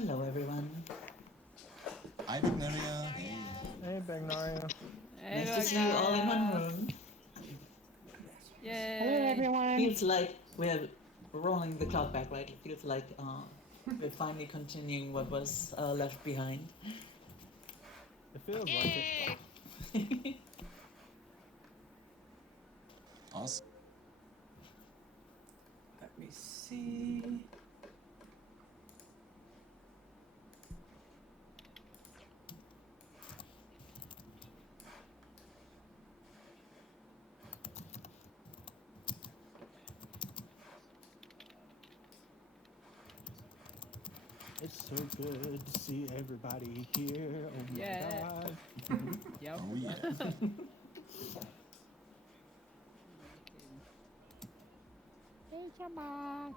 Hello, everyone. Hi, Victoria. Hey. Hey, Bagnaria. Hey, Nice to see you all in one Magna. room. Hello, Yay. everyone. Feels like we're rolling the clock back, right? It feels like we're finally continuing what was left behind. It feels like it. Awesome. Let me see. It's so good to see everybody here. Oh my Yeah. god. Yep. Oh, yeah. Hey, Shama.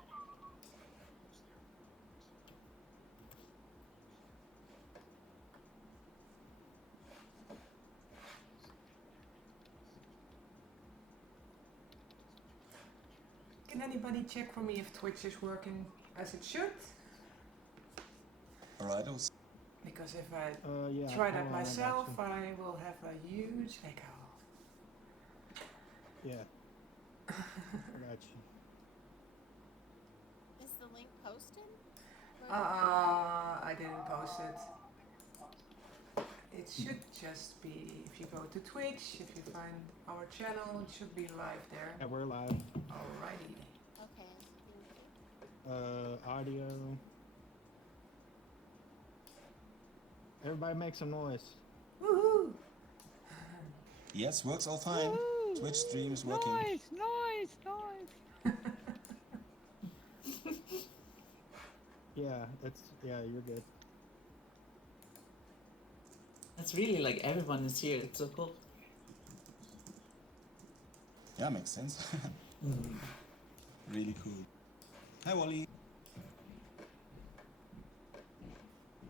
Can anybody check for me if Twitch is working as it should? All right. Also. Because if I Yeah. try hold that on, myself, I got I will have a huge echo. you. Yeah. I got you. Is the link posted? I didn't post it. It should just be, if you go to Twitch, if you find our channel, it should be live there. Yeah, we're live. Alrighty. Okay, thank you. Audio. Everybody make some noise. Woohoo! Yes, works all fine. Woo! Twitch streams working. Nice, nice, nice. Yeah, you're good. It's really like everyone is here. It's so cool. Yeah, makes sense. Really cool. Hi, Wally.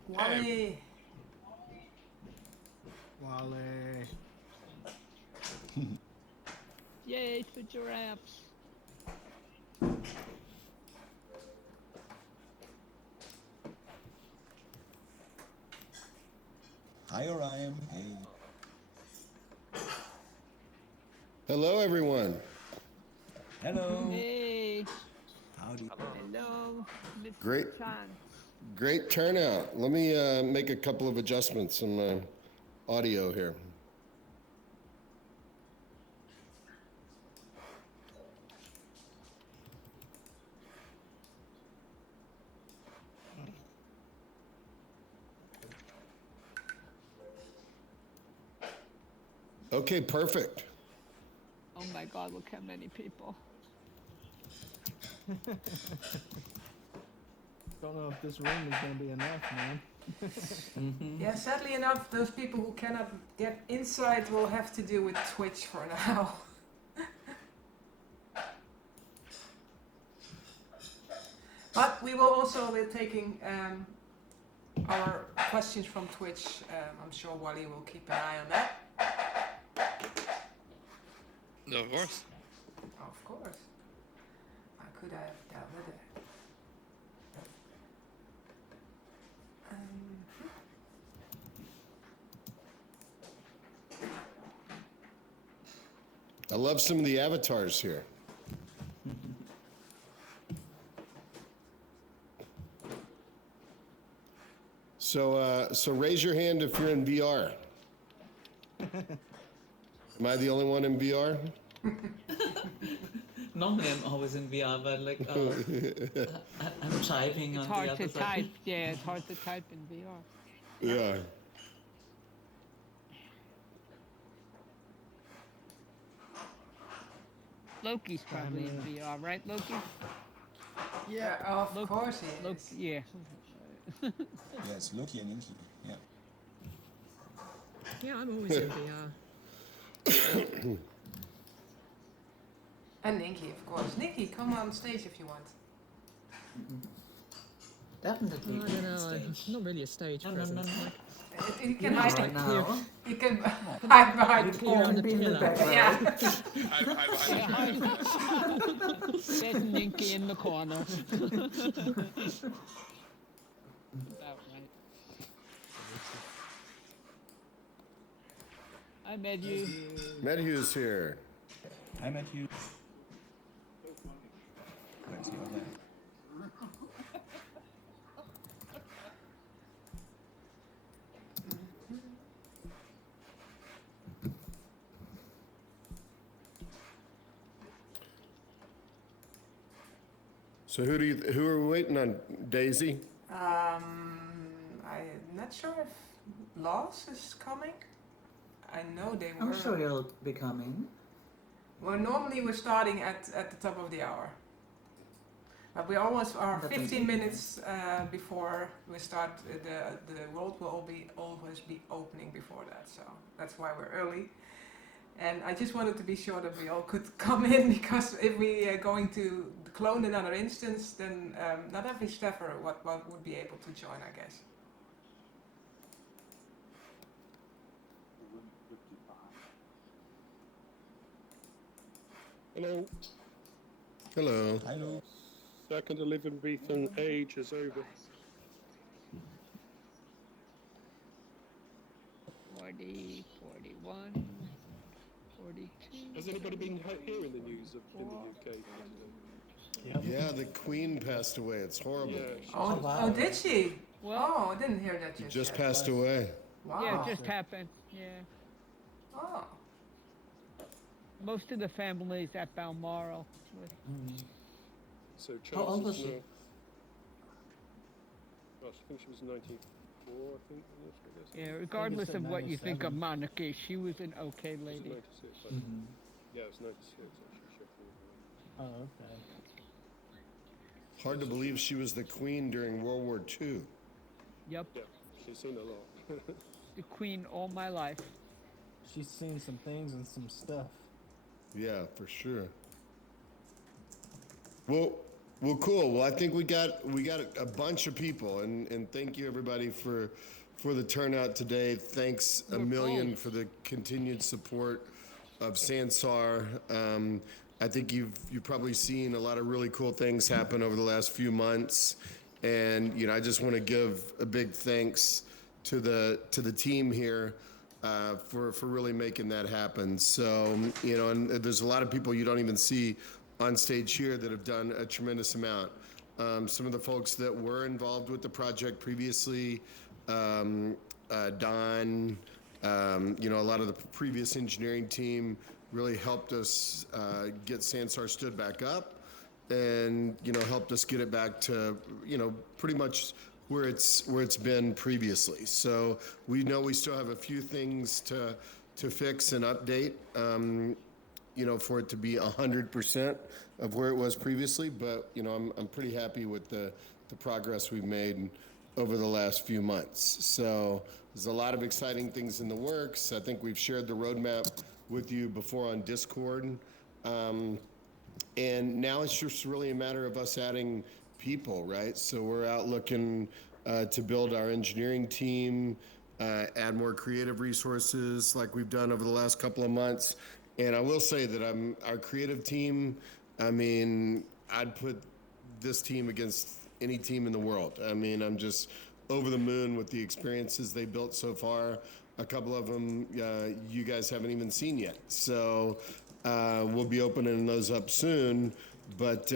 Wally! Wale. Yay, Twitch your apps. Hi, Orion. Hey. Hello, everyone. Hello. Hey. Howdy. Hello, Mr. Great. Chance. Great turnout. Let me make a couple of adjustments in my audio here. Okay, perfect. Oh my God, look how many people. Don't know if this room is gonna be enough, man. Yeah, sadly enough, those people who cannot get inside will have to do with Twitch for now. But we will also be taking our questions from Twitch. I'm sure Wally will keep an eye on that. Of course. Of course. I could have doubted it. I love some of the avatars here. So raise your hand if you're in VR. Am I the only one in VR? Normally I'm always in VR, but like I'm typing It's on hard the to other type. side. Yeah, it's hard to type in VR. Yeah. Loki's probably in VR, right, Loki? Yeah, of Look- course he is. Loki, yeah. Yeah, it's Loki and Inky. Yeah. Yeah, I'm always in VR. And Ninky, of course. Ninky, come on stage if you want. Definitely. I don't know. stage. I'm not really a stage No, no, presence. no, no. You can Not hide. right now. You can hide behind the You're on the corner. pillar. Yeah. There's Ninky in the corner. About right. I met you. Medhu's here. Hi, Matthew. Where's the other? So who are we waiting on? Daisy? I'm not sure if Loss is coming. I know they were. I'm sure he'll be coming. Well, normally we're starting at the top of the hour. But we always are That 15 makes minutes before we start. The world will always be opening before that, so that's why we're early. And I just wanted to be sure that we all could come in, because if we are going to clone another instance, then not every staffer would be able to join, I guess. Hello. Hello. Hello. Second Elizabethan age is over. 40, 41, 42. Has anybody been hearing the news in the UK? Yeah, the Queen passed away. It's horrible. Yeah. Oh, wow. oh, did she? Well, Oh, I didn't hear that She just just yet. passed away. Wow. yeah, it just happened. Yeah. Oh. Most of the families at Balmoral. So How old was Chance is she? now. Gosh, I think she was 94, I think. I guess. Yeah, regardless said of what you think of 97. Monica, she was an okay Was it lady. 96? Mhm. Yeah, it was 96 actually. Sheffield. Oh, okay. Hard to believe she was the Queen during World War II. Yep, Yeah, she's seen a lot. the queen all my life. She's seen some things and some stuff. Yeah, for sure. Well, cool. Well, I think we got a bunch of people, and thank you everybody for the turnout today. Thanks a You're million welcome. for the continued support of Sansar. I think you've probably seen a lot of really cool things happen over the last few months, and I just want to give a big thanks to the team here for really making that happen. So and there's a lot of people you don't even see on stage here that have done a tremendous amount. Some of the folks that were involved with the project previously, Don, a lot of the previous engineering team really helped us get Sansar stood back up, and helped us get it back to pretty much where it's been previously. So we know we still have a few things to fix and update, for it to be 100% of where it was previously. But I'm pretty happy with the progress we've made over the last few months. So there's a lot of exciting things in the works. I think we've shared the roadmap with you before on Discord. And now it's just really a matter of us adding people, right? So we're out looking to build our engineering team, add more creative resources like we've done over the last couple of months. And I will say that our creative team, I'd put this team against any team in the world. I'm just over the moon with the experiences they built so far. A couple of them you guys haven't even seen yet. So we'll be opening those up soon. But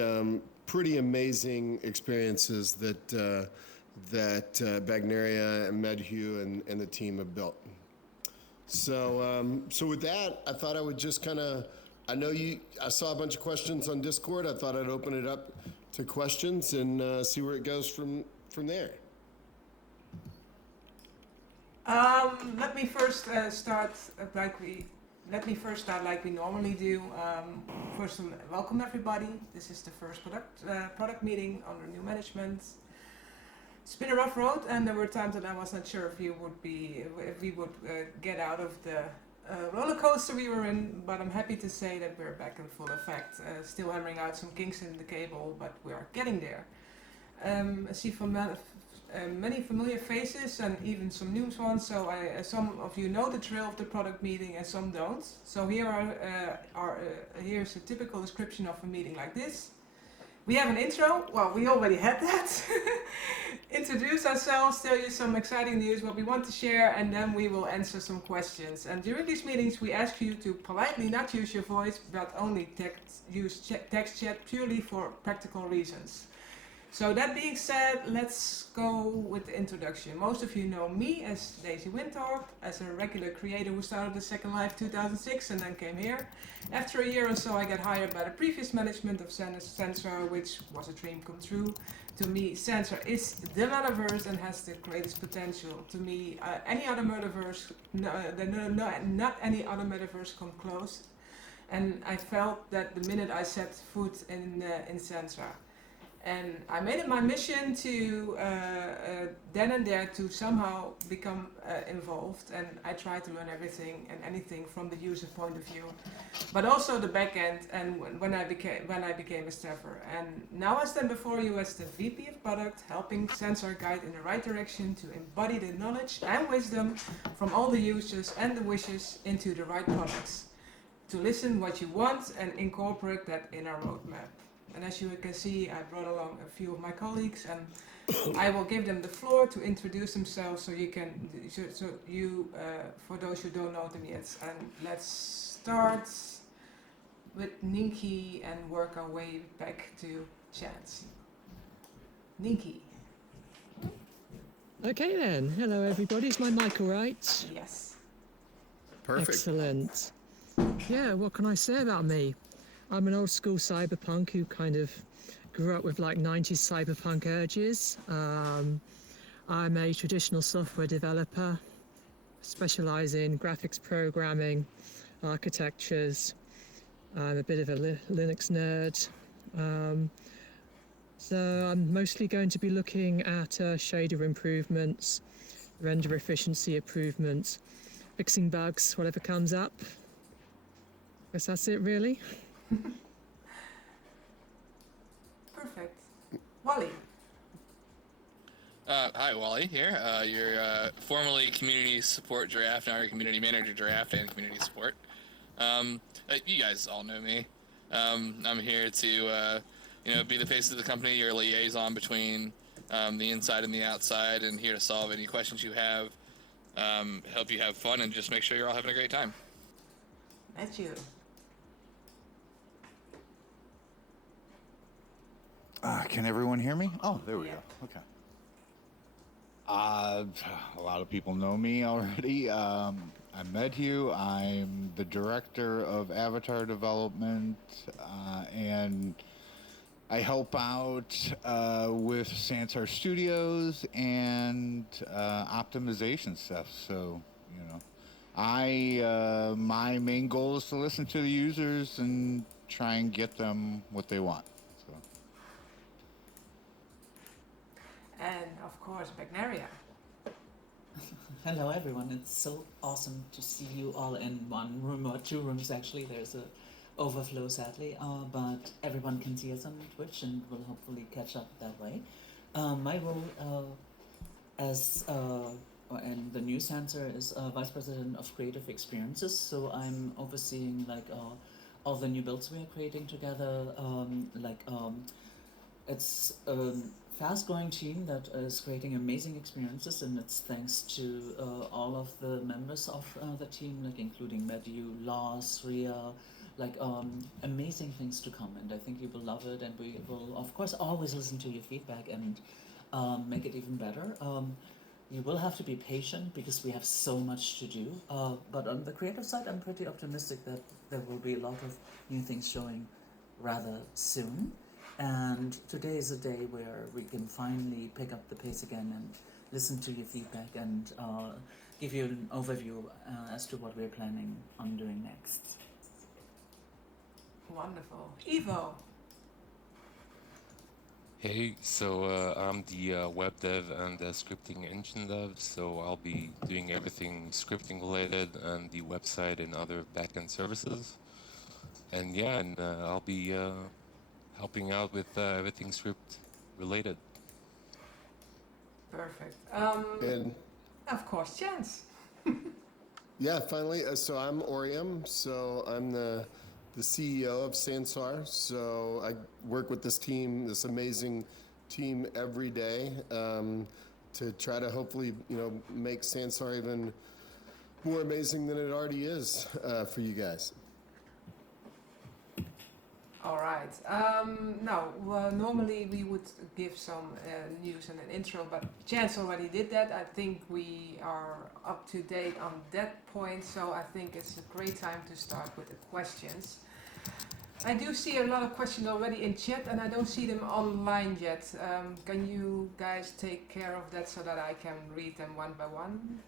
pretty amazing experiences that Bagnaria and Medhu and the team have built. So with that, I thought I would just I saw a bunch of questions on Discord. I thought I'd open it up to questions and see where it goes from there. Let me first start like we normally do. First, welcome everybody. This is the first product meeting under new management. It's been a rough road, and there were times that I was not sure if we would get out of the roller coaster we were in. But I'm happy to say that we're back in full effect. Still hammering out some kinks in the cable, but we are getting there. I see many familiar faces and even some new ones. So some of you know the drill of the product meeting and some don't. So here's a typical description of a meeting like this. We have an intro. Well, we already had that. Introduce ourselves, tell you some exciting news, what we want to share, and then we will answer some questions. And during these meetings, we ask you to politely not use your voice, but only use text chat purely for practical reasons. So that being said, let's go with the introduction. Most of you know me as Daisy Winthorpe, as a regular creator who started the Second Life 2006 and then came here. After a year or so, I got hired by the previous management of Sensor, which was a dream come true. To me, Sensor is the metaverse and has the greatest potential. To me, any other metaverse, not any other metaverse come close. And I felt that the minute I set foot in Sensor. And I made it my mission to then and there to somehow become involved, and I try to learn everything and anything from the user point of view, but also the back end. And when I became a staffer, and now I stand before you as the VP of Product, helping Sensor guide in the right direction to embody the knowledge and wisdom from all the users and the wishes into the right products, to listen what you want and incorporate that in our roadmap. And as you can see, I brought along a few of my colleagues, and I will give them the floor to introduce themselves, so for those who don't know them yet. And let's start with Ninky and work our way back to Chance. Ninky. Okay then. Hello everybody. Is my mic alright? Yes. Perfect. Excellent. Yeah, what can I say about me? I'm an old school cyberpunk who kind of grew up with like 90s cyberpunk urges. I'm a traditional software developer, specialise in graphics programming, architectures. I'm a bit of a Linux nerd. So I'm mostly going to be looking at shader improvements, render efficiency improvements, fixing bugs, whatever comes up. Guess that's it really. Perfect. Wally. Hi, Wally here. You're formerly community support giraffe, now you're community manager giraffe and community support. You guys all know me. I'm here to be the face of the company, your liaison between the inside and the outside, and here to solve any questions you have, help you have fun, and just make sure you're all having a great time. That's you. Can everyone hear me? Oh, there we Yeah. go. Okay. A lot of people know me already. I'm Medhu. I'm the director of avatar development, and I help out with Sansar Studios and optimization stuff. So, my main goal is to listen to the users and try and get them what they want. So. And of course, Bagnaria. Hello everyone, it's so awesome to see you all in one room, or two rooms actually. There's a overflow sadly, but everyone can see us on Twitch and will hopefully catch up that way. My role as and the new Sensor is Vice President of Creative Experiences, so I'm overseeing all the new builds we are creating together. It's fast-growing team that is creating amazing experiences, and it's thanks to all of the members of the team, including Medhu, Loss, Ria, amazing things to come, and I think you will love it, and we will of course always listen to your feedback and make it even better. You will have to be patient because we have so much to do, but on the creative side I'm pretty optimistic that there will be a lot of new things showing rather soon. And today is a day where we can finally pick up the pace again and listen to your feedback and give you an overview as to what we're planning on doing next. Wonderful. Evo. Hey, so I'm the web dev and the scripting engine dev, so I'll be doing everything scripting related and the website and other backend services. And yeah, and I'll be helping out with everything script related. Perfect. And of course, Chance. yeah, finally. So I'm Orium. So I'm the the CEO of Sansar. So I work with this team, this amazing team every day to try to hopefully, make Sansar even more amazing than it already is for you guys. All right. Now, normally we would give some news and an intro, but Chance already did that. I think we are up to date on that point, so I think it's a great time to start with the questions. I do see a lot of questions already in chat, and I don't see them online yet. Can you guys take care of that so that I can read them one by one?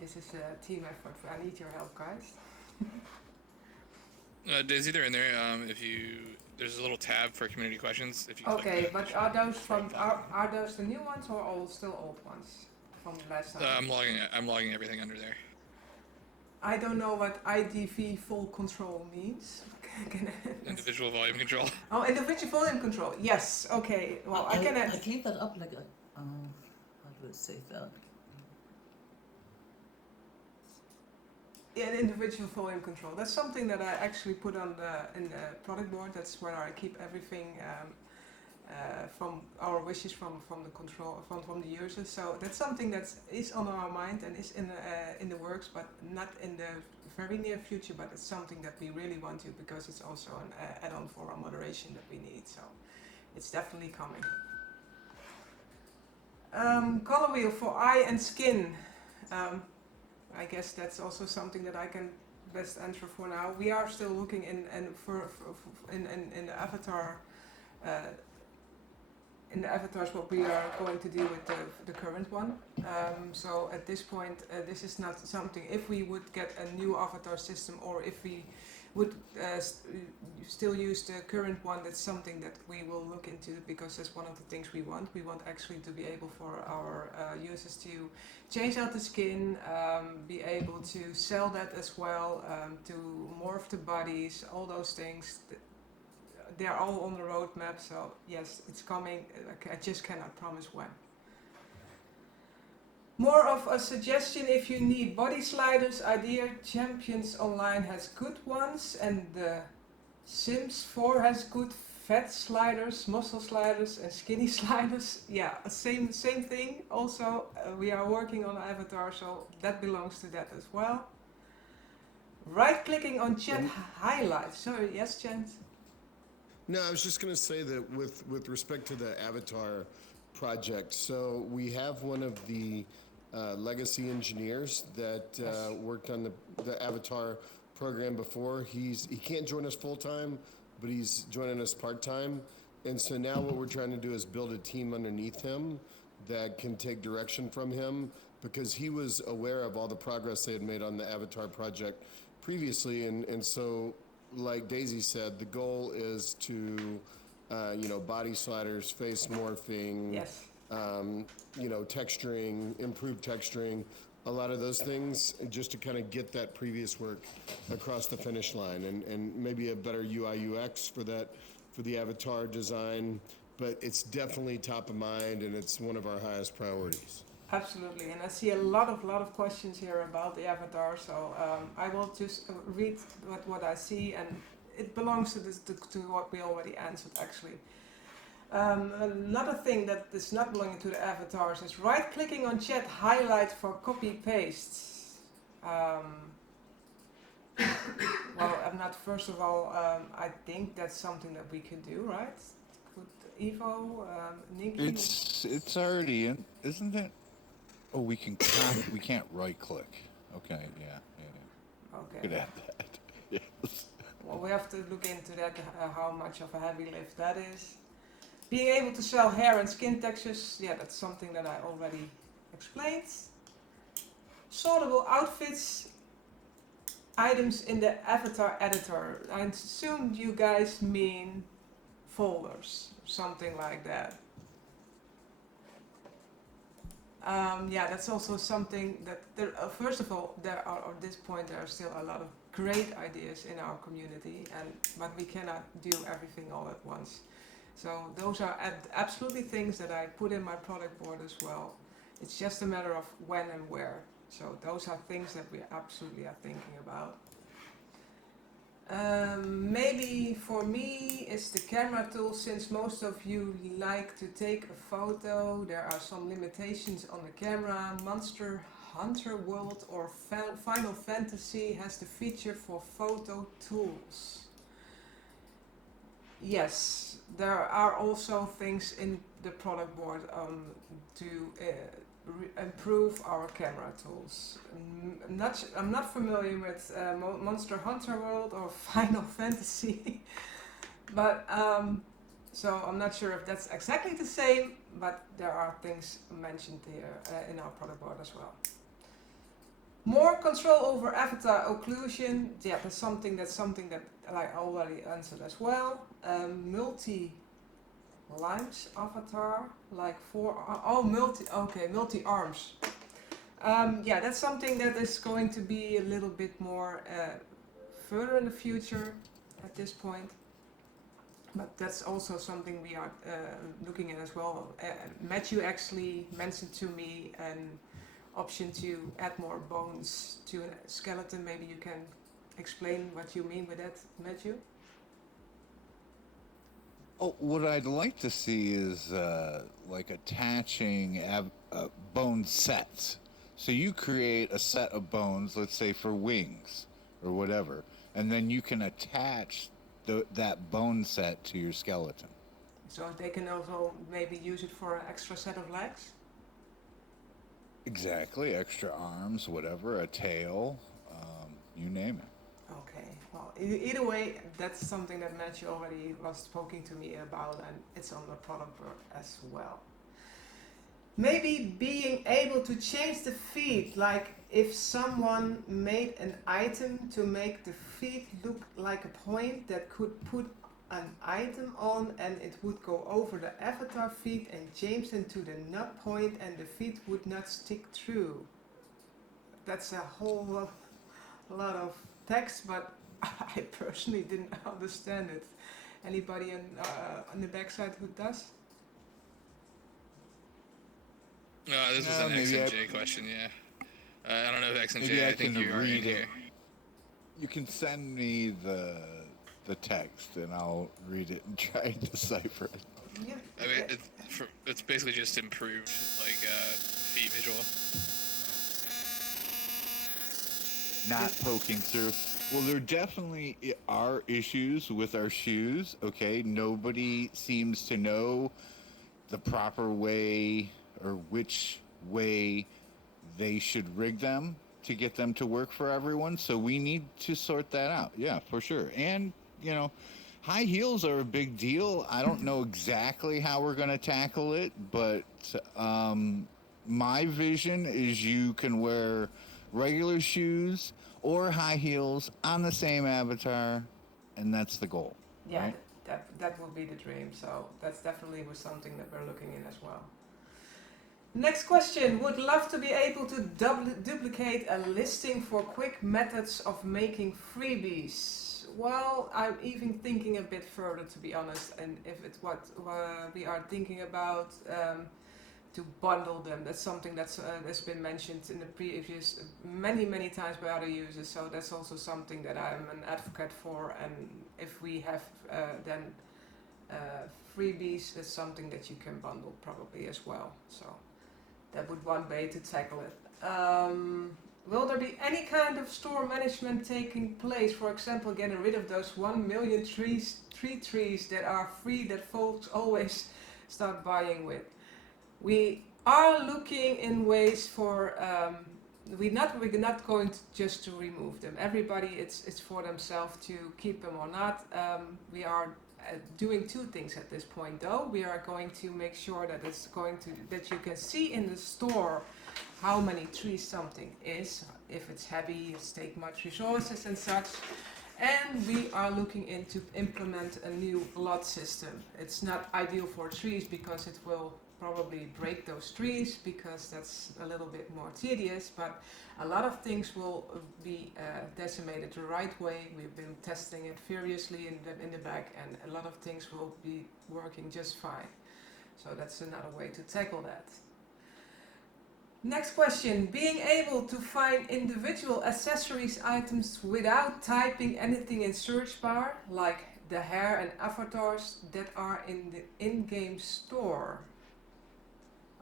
This is a team effort. I need your help, guys. Daisy, they're in there. There's a little tab for community questions. If you click Okay, that, but are those the new ones or still old ones from last time? I'm logging everything under there. I don't know what IDV full control means. Individual volume control. Oh, individual volume control. Yes. Okay. Well, I can. I cleaned that up like how do I say that? Yeah, individual volume control. That's something that I actually put on in the product board. That's where I keep everything from our wishes from the control from the users. So that's something that is on our mind and is in the works, but not in the very near future. But it's something that we really want to, because it's also an add-on for our moderation that we need. So it's definitely coming. Color wheel for eye and skin. I guess that's also something that I can best answer for now. We are still looking in the avatar. In the avatars, what we are going to do with the current one. So at this point, this is not something. If we would get a new avatar system, or if we would still use the current one, that's something that we will look into, because that's one of the things we want. We want actually to be able for our users to change out the skin, be able to sell that as well, to morph the bodies, all those things. They're all on the roadmap, so yes, it's coming. I just cannot promise when. More of a suggestion: if you need body sliders, Idea Champions Online has good ones, and the Sims 4 has good fat sliders, muscle sliders, and skinny sliders. Yeah, same thing. Also, we are working on an avatar, so that belongs to that as well. Right-clicking on chat highlights. Sorry, yes, Chance? No, I was just going to say that with respect to the Avatar project, so we have one of the legacy engineers that worked on the Avatar program before. He can't join us full time, but he's joining us part time. And so now what we're trying to do is build a team underneath him that can take direction from him, because he was aware of all the progress they had made on the Avatar project previously. And so, like Daisy said, the goal is to, body sliders, face morphing, yes. Texturing, improved texturing, a lot of those things, just to kind of get that previous work across the finish line, and maybe a better UI UX for the avatar design. But it's definitely top of mind, and it's one of our highest priorities. Absolutely, and I see a lot of questions here about the avatar, so I will just read what I see, and it belongs to what we already answered actually. Another thing that is not belonging to the avatars is right-clicking on chat highlight for copy-paste. Well, I'm not. First of all, I think that's something that we could do, right? Could Evo, Ninky? It's already in, isn't it? Oh, we can't right click. Okay, yeah. Okay. Could add that. Yes. Well, we have to look into that, how much of a heavy lift that is. Being able to sell hair and skin textures, yeah, that's something that I already explained. Sortable outfits, items in the avatar editor. I assume you guys mean folders, something like that. Yeah, that's also something that first of all, there are at this point there are still a lot of great ideas in our community, but we cannot do everything all at once. So those are absolutely things that I put in my product board as well. It's just a matter of when and where. So those are things that we absolutely are thinking about. Maybe for me it's the camera tool, since most of you like to take a photo. There are some limitations on the camera. Monster Hunter World or Final Fantasy has the feature for photo tools. Yes, there are also things in the product board to improve our camera tools. I'm not familiar with Monster Hunter World or Final Fantasy, but so I'm not sure if that's exactly the same, but there are things mentioned here in our product board as well. More control over avatar occlusion. Yeah, that's something that I already answered as well. Multi limbs avatar, like multi arms. Yeah, that's something that is going to be a little bit more further in the future at this point. But that's also something we are looking at as well. Matthew actually mentioned to me an option to add more bones to a skeleton. Maybe you can explain what you mean with that, Matthew? Oh, what I'd like to see is like attaching bone sets. So you create a set of bones, let's say for wings or whatever, and then you can attach that bone set to your skeleton. So they can also maybe use it for an extra set of legs? Exactly, extra arms, whatever, a tail, you name it. Okay, well, either way, that's something that Matthew already was speaking to me about, and it's on the product board as well. Maybe being able to change the feet, like if someone made an item to make the feet look like a point that could put an item on and it would go over the avatar feet and jams into the nut point and the feet would not stick through. That's a whole lot of text, but I personally didn't understand it. Anybody on the backside who does? This is an X and J question, yeah. I don't know if X and J, I think you are in here. You can send me the text and I'll read it and try and decipher it. Yeah. I mean, it's basically just improved, like, feet visual. Not poking through. Well, there definitely are issues with our shoes, okay? Nobody seems to know the proper way or which way they should rig them to get them to work for everyone. So we need to sort that out. Yeah, for sure. And, you know, high heels are a big deal. I don't know exactly how we're going to tackle it, but my vision is you can wear regular shoes or high heels on the same avatar, and that's the goal. Yeah, right? that will be the dream. So that's definitely something that we're looking in as well. Next question. Would love to be able to duplicate a listing for quick methods of making freebies. Well, I'm even thinking a bit further, to be honest, and if it's what we are thinking about, to bundle them. That's something that's been mentioned in the previous many times by other users. So that's also something that I'm an advocate for. And if we have then freebies, that's something that you can bundle probably as well. So that would one way to tackle it. Will there be any kind of store management taking place? For example, getting rid of those 1 million tree trees that are free that folks always start buying with. We are looking in ways for. We're not going to just to remove them. Everybody, it's for themselves to keep them or not. We are doing two things at this point, though. We are going to make sure that that you can see in the store how many trees something is, if it's heavy, it's take much resources and such. And we are looking into implement a new lot system. It's not ideal for trees because it will probably break those trees because that's a little bit more tedious, but a lot of things will be decimated the right way. We've been testing it furiously in the back, and a lot of things will be working just fine. So that's another way to tackle that. Next question. Being able to find individual accessories items without typing anything in search bar, like the hair and avatars that are in the in-game store.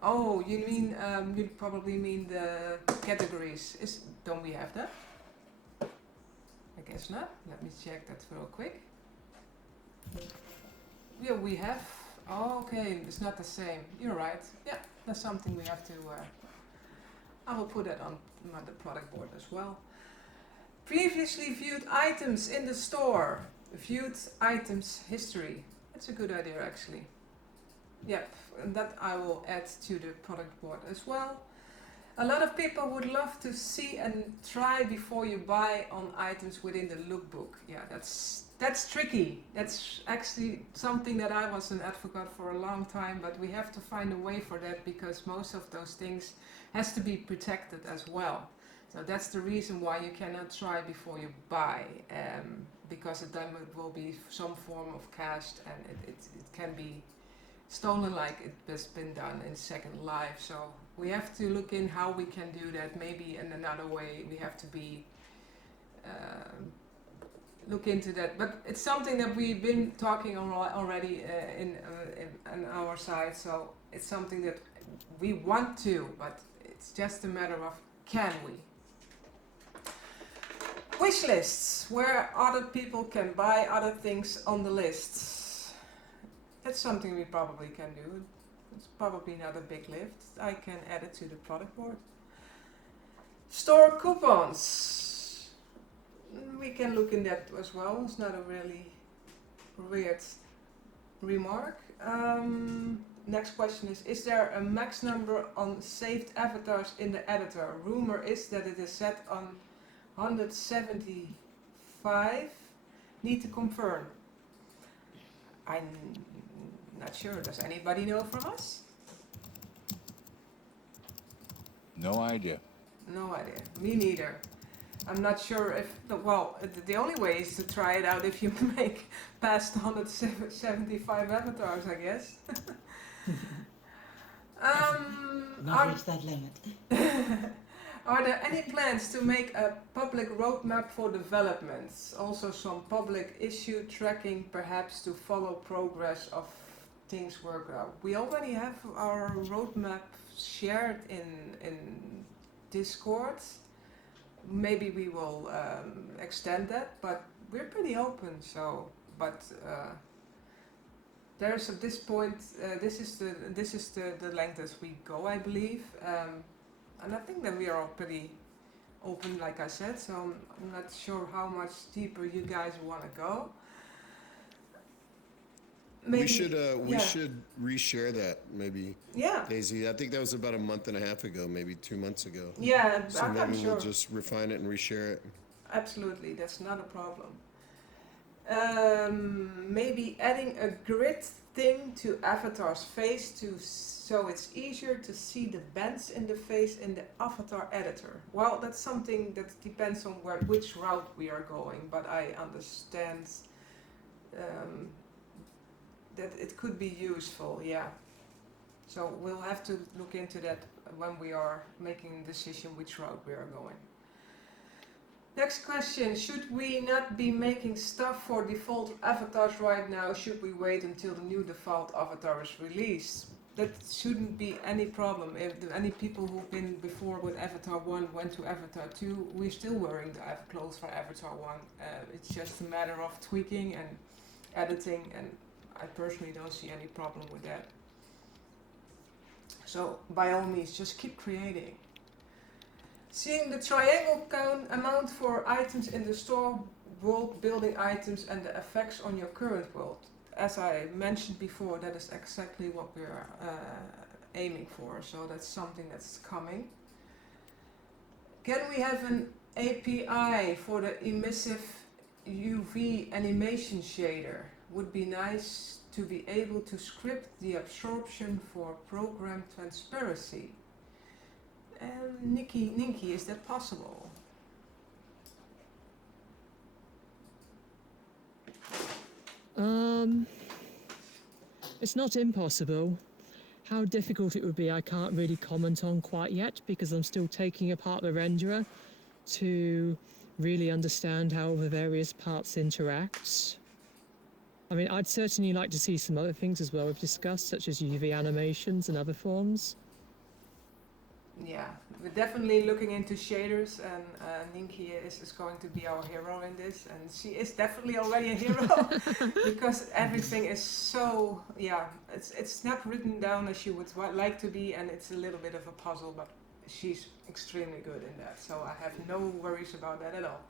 Oh, you mean you probably mean the categories. Don't we have that? I guess not. Let me check that real quick. Yeah, we have. Oh, okay, it's not the same. You're right. Yeah, that's something we have to. I will put that on the product board as well. Previously viewed items in the store. Viewed items history. That's a good idea actually. Yep, and that I will add to the product board as well. A lot of people would love to see and try before you buy on items within the lookbook. Yeah, that's tricky. That's actually something that I was an advocate for a long time, but we have to find a way for that because most of those things has to be protected as well. So that's the reason why you cannot try before you buy, because then it will be some form of cached and it can be stolen like it has been done in Second Life. So we have to look in how we can do that. Maybe in another way we have to be look into that. But it's something that we've been talking already in our side. So it's something that we want to, but it's just a matter of can we. Wish lists, where other people can buy other things on the lists. That's something we probably can do. It's probably not a big lift. I can add it to the product board. Store coupons. We can look in that as well. It's not a really weird remark. Next question is there a max number on saved avatars in the editor? Rumor is that it is set on 175. Need to confirm. I'm not sure. Does anybody know from us? No idea. No idea. Me neither. I'm not sure if the only way is to try it out if you make past 175 avatars, I guess. Not reach that limit. Are there any plans to make a public roadmap for developments? Also some public issue tracking perhaps to follow progress of things worked out. We already have our roadmap shared in Discord. Maybe we will extend that, but we're pretty open. So, but there's at this point, this is the length as we go, I believe. And I think that we are all pretty open, like I said, so I'm not sure how much deeper you guys want to go. Maybe, we should reshare that maybe. Yeah. Daisy, I think that was about a month and a half ago, maybe 2 months ago. Yeah, so I'm maybe sure. We'll just refine it and reshare it. Absolutely, that's not a problem. Maybe adding a grid thing to avatar's face so it's easier to see the bends in the face in the avatar editor. Well, that's something that depends on which route we are going, but I understand that it could be useful, yeah. So we'll have to look into that when we are making a decision which route we are going. Next question, should we not be making stuff for default avatars right now? Should we wait until the new default avatar is released? That shouldn't be any problem. If any people who've been before with Avatar 1 went to Avatar 2, we're still wearing the clothes for Avatar 1. It's just a matter of tweaking and editing, and I personally don't see any problem with that. So by all means, just keep creating. Seeing the triangle count amount for items in the store, world building items and the effects on your current world. As I mentioned before, that is exactly what we're aiming for, so that's something that's coming. Can we have an API for the emissive UV animation shader? Would be nice to be able to script the absorption for program transparency. Ninky, is that possible? It's not impossible. How difficult it would be, I can't really comment on quite yet because I'm still taking apart the renderer to really understand how the various parts interact. I mean, I'd certainly like to see some other things as well we've discussed, such as UV animations and other forms. Yeah, we're definitely looking into shaders, and Ninki is going to be our hero in this, and she is definitely already a hero because everything is so, yeah, it's not written down as you would like to be, and it's a little bit of a puzzle, but she's extremely good in that, so I have no worries about that at all.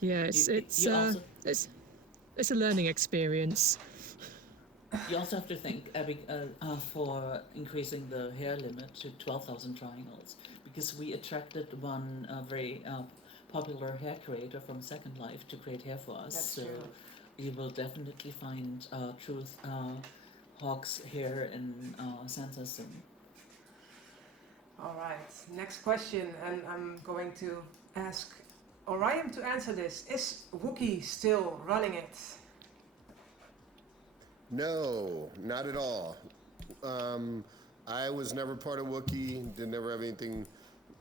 Yeah, it's a learning experience. You also have to think for increasing the hair limit to 12,000 triangles, because we attracted one very popular hair creator from Second Life to create hair for us. That's so true. you will definitely find Truth Hawk's hair in Sansa soon. All right, next question, and I'm going to ask Orion to answer this. Is Wookiee still running it? No, not at all. I was never part of Wookiee, did never have anything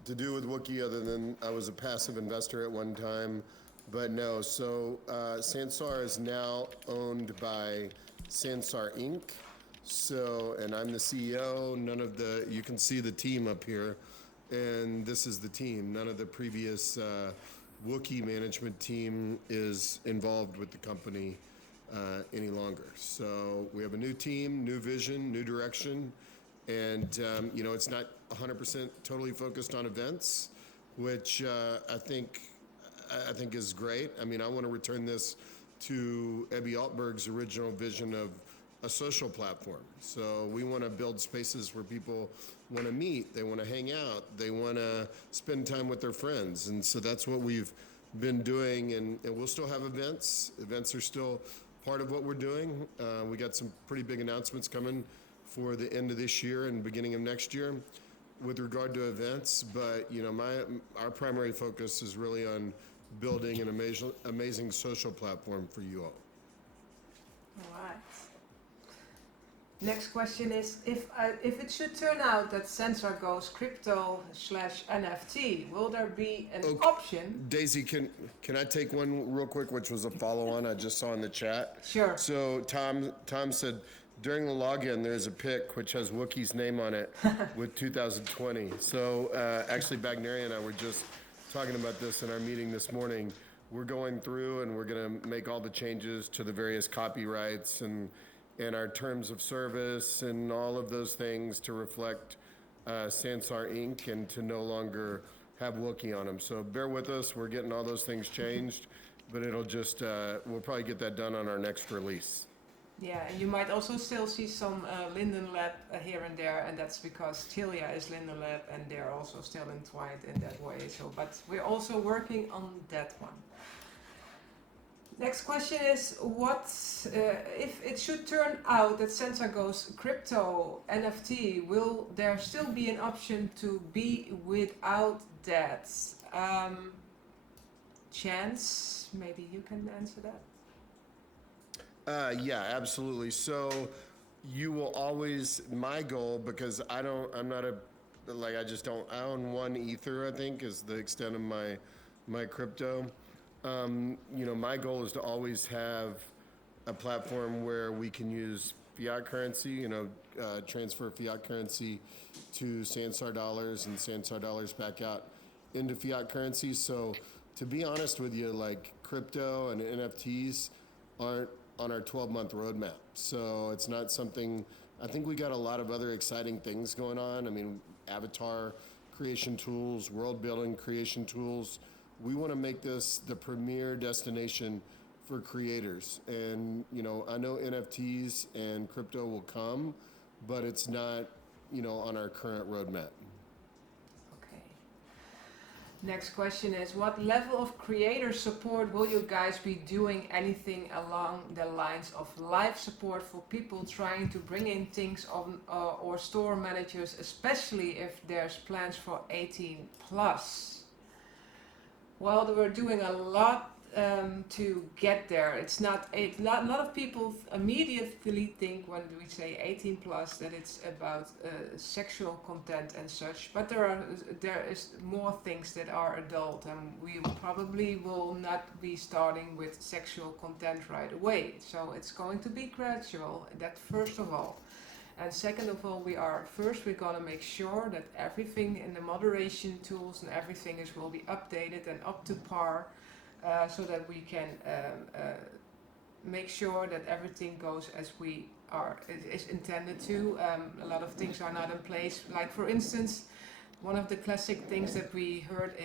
to do with Wookiee other than I was a passive investor at one time. But no, so Sansar is now owned by Sansar Inc. So, and I'm the CEO. You can see the team up here, and this is the team. None of the previous Wookiee management team is involved with the company any longer. So we have a new team, new vision, new direction, and it's not 100% totally focused on events, which I think is great. I mean, I want to return this to Ebby Altberg's original vision of a social platform. So we want to build spaces where people want to meet, they want to hang out, they want to spend time with their friends, and so that's what we've been doing, and we'll still have events. Events are still part of what we're doing. We got some pretty big announcements coming for the end of this year and beginning of next year with regard to events, but our primary focus is really on building an amazing social platform for you all. All right. Next question is, if it should turn out that Sensor goes crypto/NFT, will there be an option? Daisy, can I take one real quick, which was a follow-on I just saw in the chat? Sure. So Tom said, during the login, there's a pic which has Wookiee's name on it with 2020. So actually, Bagneri and I were just talking about this in our meeting this morning. We're going through and we're going to make all the changes to the various copyrights and our terms of service and all of those things to reflect Sansar Inc. and to no longer have Wookiee on them. So bear with us. We're getting all those things changed, but it'll just, we'll probably get that done on our next release. Yeah, and you might also still see some Linden Lab here and there, and that's because Tilia is Linden Lab and they're also still entwined in that way. So, but we're also working on that one. Next question is, what if it should turn out that Sensor goes crypto NFT, will there still be an option to be without that? Chance, maybe you can answer that. Yeah, absolutely. So you will always, my goal, because I own one Ether, I think, is the extent of my crypto. My goal is to always have a platform where we can use fiat currency, transfer fiat currency to Sansar dollars and Sansar dollars back out into fiat currency. So to be honest with you, like crypto and NFTs aren't on our 12-month roadmap. So it's not something, I think we got a lot of other exciting things going on. I mean, avatar creation tools, world building creation tools. We want to make this the premier destination for creators. And, I know NFTs and crypto will come, but it's not, on our current roadmap. Okay. Next question is, what level of creator support will you guys be doing? Anything along the lines of live support for people trying to bring in things on or store managers, especially if there's plans for 18+? Well, we're doing a lot to get there. It's not a lot of people immediately think when we say 18 plus that it's about sexual content and such, but there is more things that are adult, and we probably will not be starting with sexual content right away. So it's going to be gradual, that first of all. And second of all, we're gonna make sure that everything in the moderation tools and everything will be updated and up to par, so that we can make sure that everything goes as is intended to. A lot of things are not in place. Like for instance, one of the classic things that we heard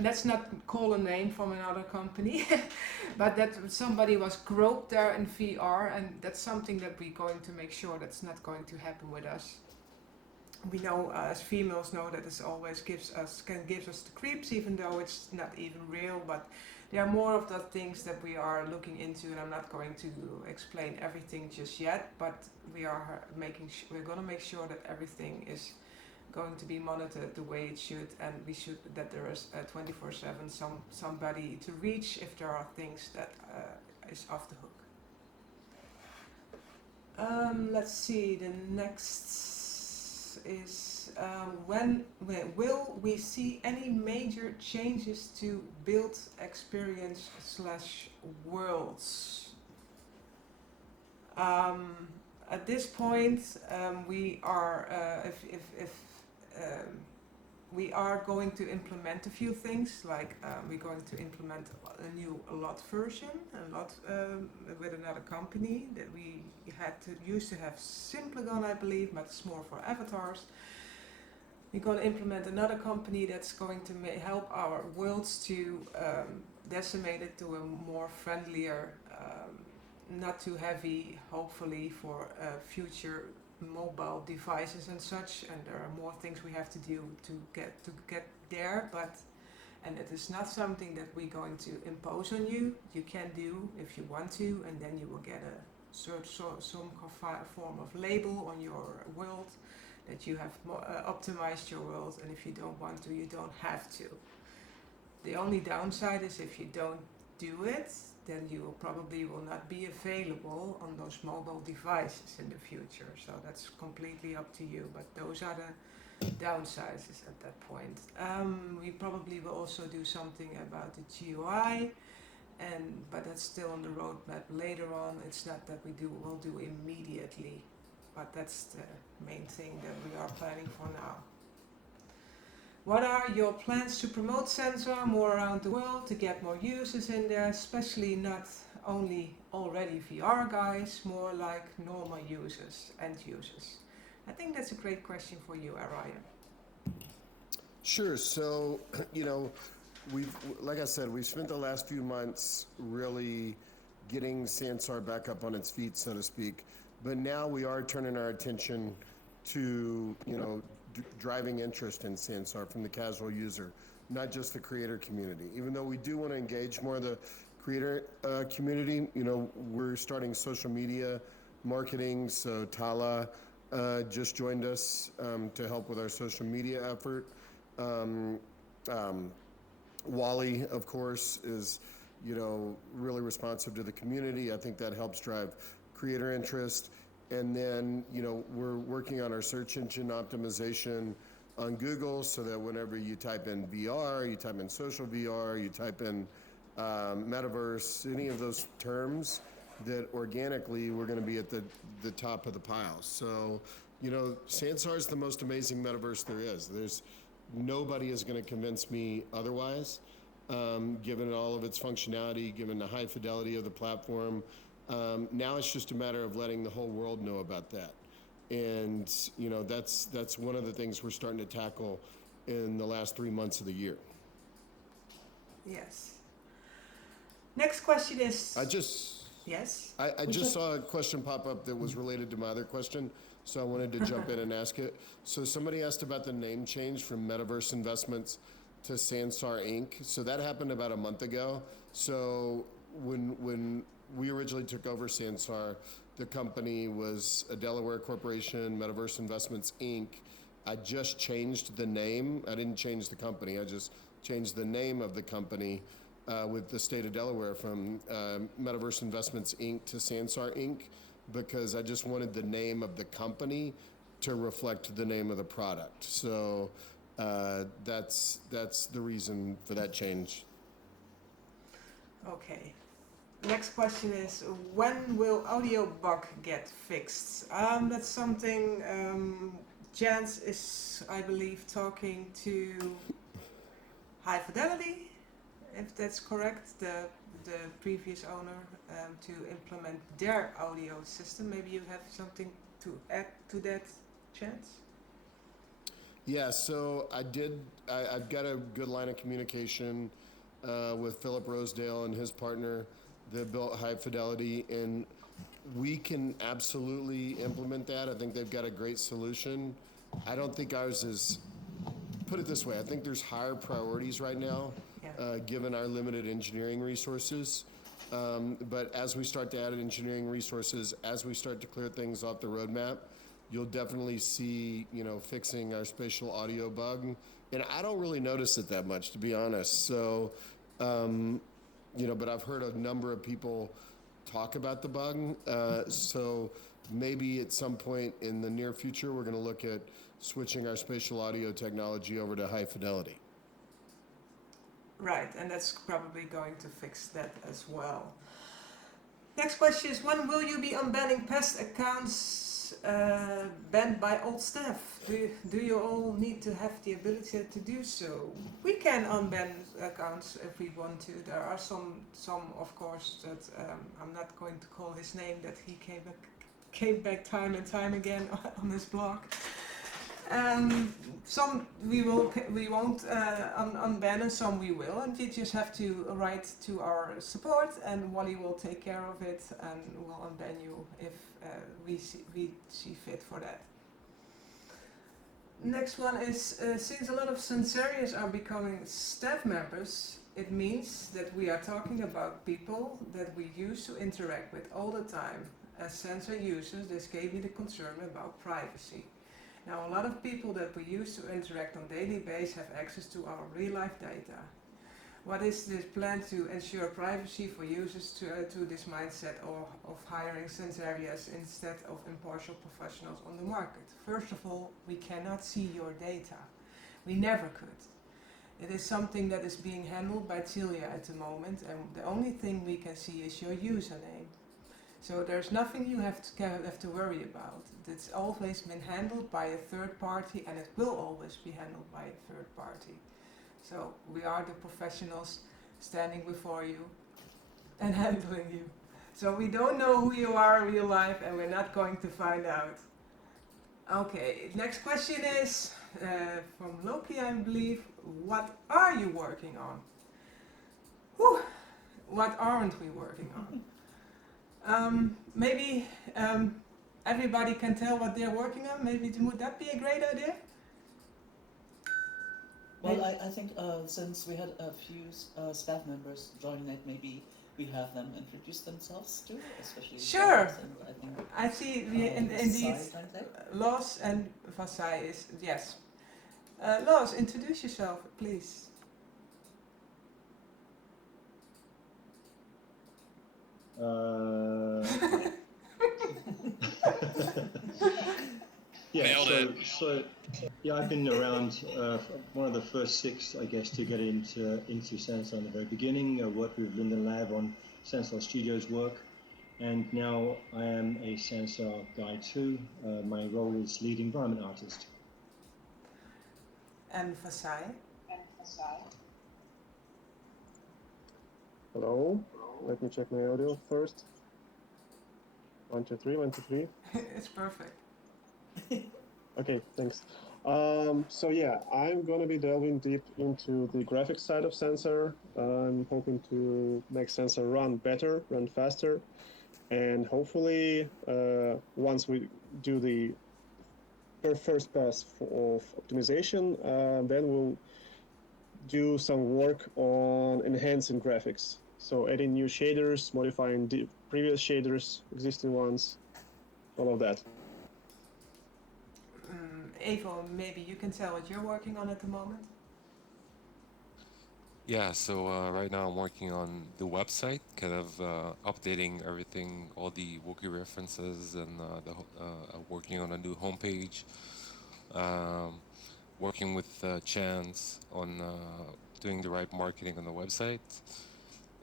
let's not call a name from another company, but that somebody was groped there in VR, and that's something that we're going to make sure that's not going to happen with us. We know as females know that this always gives us the creeps, even though it's not even real. But there are more of the things that we are looking into, and I'm not going to explain everything just yet. But we're going to make sure that everything is going to be monitored the way it should, and that there is 24/7 somebody to reach if there are things that is off the hook. Let's see. The next is when will we see any major changes to build experience / worlds? At this point, we are we are going to implement a few things, like we're going to implement a new lot version, with another company that we used to have Simplegon, I believe, but it's more for avatars. We're going to implement another company that's going to help our worlds to decimate it to a more friendlier, not too heavy, hopefully for future mobile devices and such, and there are more things we have to do to get there, and it is not something that we're going to impose on you. You can do if you want to, and then you will get some form of label on your world that you have optimized your world, and if you don't want to, you don't have to. The only downside is if you don't do it, then you probably will not be available on those mobile devices in the future. So that's completely up to you, but those are the downsides at that point. We probably will also do something about the GUI, but that's still on the roadmap later on. It's not that we'll do immediately, but that's the main thing that we are planning for now. What are your plans to promote Sensor more around the world, to get more users in there, especially not only already VR guys, more like normal users, end users? I think that's a great question for you, Araya. Sure. So, like I said, we've spent the last few months really getting Sansar back up on its feet, so to speak. But now we are turning our attention to, driving interest in Sansar from the casual user, not just the creator community. Even though we do want to engage more of the creator community, we're starting social media marketing. So Tala just joined us to help with our social media effort. Wally, of course, is really responsive to the community. I think that helps drive creator interest. And then, we're working on our search engine optimization on Google, so that whenever you type in VR, you type in social VR, you type in metaverse, any of those terms, that organically we're going to be at the top of the pile. So, Sansar is the most amazing metaverse there is. Nobody is going to convince me otherwise, given all of its functionality, given the high fidelity of the platform. Now it's just a matter of letting the whole world know about that. And, that's one of the things we're starting to tackle in the last 3 months of the year. Yes. Next question is... Yes? I just saw a question pop up that was related to my other question, so I wanted to jump in and ask it. So somebody asked about the name change from Metaverse Investments to Sansar Inc. So that happened about a month ago. So when we originally took over Sansar, the company was a Delaware corporation, Metaverse Investments Inc. I just changed the name. I didn't change the company. I just change the name of the company with the state of Delaware from Metaverse Investments Inc. to Sansar Inc. because I just wanted the name of the company to reflect the name of the product. So that's the reason for that change. Okay. Next question is, when will audio bug get fixed? That's something Chance is, I believe, talking to High Fidelity, if that's correct, the previous owner, to implement their audio system. Maybe you have something to add to that, Chance? Yeah, so I've got a good line of communication with Philip Rosedale and his partner that built High Fidelity, and we can absolutely implement that. I think they've got a great solution. I don't think ours is, put it this way, I think there's higher priorities right now, given our limited engineering resources. But as we start to add engineering resources, as we start to clear things off the roadmap, you'll definitely see, fixing our spatial audio bug. And I don't really notice it that much, to be honest. So, but I've heard a number of people talk about the bug. So maybe at some point in the near future, we're going to look at switching our spatial audio technology over to High Fidelity. Right, and that's probably going to fix that as well. Next question is, when will you be unbanning past accounts banned by old staff? Do you all need to have the ability to do so? We can unban accounts if we want to. There are some of course, that I'm not going to call his name, that he came back time and time again on his blog. Some we won't unban, and some we will, and you just have to write to our support, and Wally will take care of it, and we'll unban you if we see fit for that. Next one is, since a lot of Sensarians are becoming staff members, it means that we are talking about people that we used to interact with all the time. As sensor users, this gave me the concern about privacy. Now, a lot of people that we used to interact on daily basis have access to our real-life data. What is this plan to ensure privacy for users to this mindset of hiring Sensarians instead of impartial professionals on the market? First of all, we cannot see your data. We never could. It is something that is being handled by Celia at the moment, and the only thing we can see is your username. So there's nothing you have to worry about. It's always been handled by a third party, and it will always be handled by a third party. So we are the professionals standing before you and handling you. So we don't know who you are in real life, and we're not going to find out. Okay, next question is from Loki, I believe. What are you working on? Whew. What aren't we working on? Maybe everybody can tell what they're working on. Maybe would that be a great idea? Well, I think since we had a few staff members joining it, maybe we have them introduce themselves too, especially. Sure. And I see. Indeed, Los and Vasai is yes. Los, introduce yourself, please. Yeah, I've been around, one of the first 6, I guess, to get into Sensor in the very beginning. I worked with Linden Lab on Sensor Studios work, and now I am a Sensor guy too. My role is lead environment artist. And Vasai? Hello, let me check my audio first. 1, 2, 3, 1, 2, 3. It's perfect. Okay, thanks. So yeah, I'm gonna be delving deep into the graphics side of Sensor. I'm hoping to make Sensor run better, run faster, and hopefully once we do the first pass of optimization, then we'll do some work on enhancing graphics. So adding new shaders, modifying the previous shaders, existing ones, all of that. Evo, maybe you can tell what you're working on at the moment? Yeah, so right now I'm working on the website, kind of updating everything, all the wiki references, and working on a new homepage. Um, Working with Chance on doing the right marketing on the website,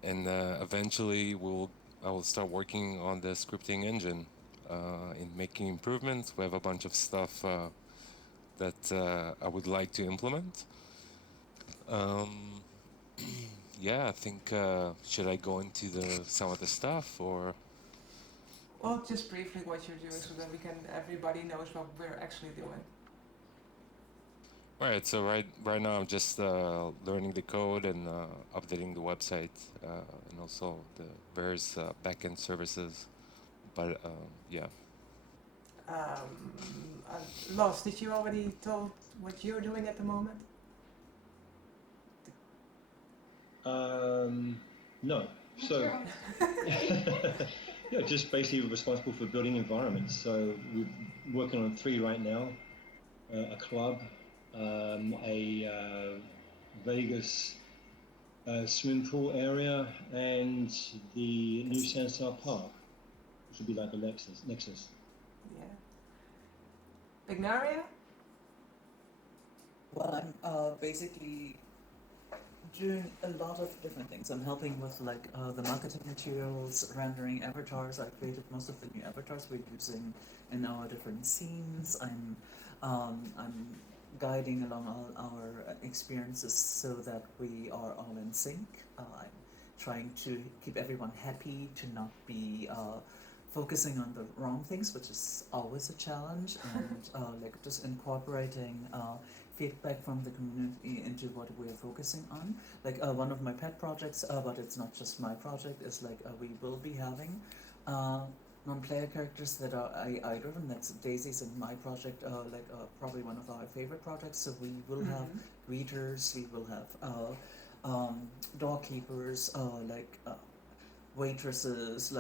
and eventually I will start working on the scripting engine, in making improvements. We have a bunch of stuff that I would like to implement. Um, yeah, I think should I go into some of the stuff or? Well, just briefly what you're doing so that everybody knows what we're actually doing. Right, so right now I'm just learning the code and updating the website, and also the various backend services. But yeah. Lost, did you already told what you're doing at the moment? No. So, yeah, just basically responsible for building environments. So we're working on 3 right now: a club, a Vegas swimming pool area, and the new Sandstar Park, which would be like a Nexus. Yeah. Ignaria? Well, I'm basically doing a lot of different things. I'm helping with like the marketing materials, rendering avatars. I created most of the new avatars we're using in our different scenes. I'm guiding along all our experiences so that we are all in sync. I'm trying to keep everyone happy, to not be focusing on the wrong things, which is always a challenge, and like just incorporating feedback from the community into what we're focusing on. Like one of my pet projects, but it's not just my project, is like we will be having non-player characters that are AI driven. That's Daisy's in my project, probably one of our favorite projects. So we will have readers, we will have doorkeepers, waitresses,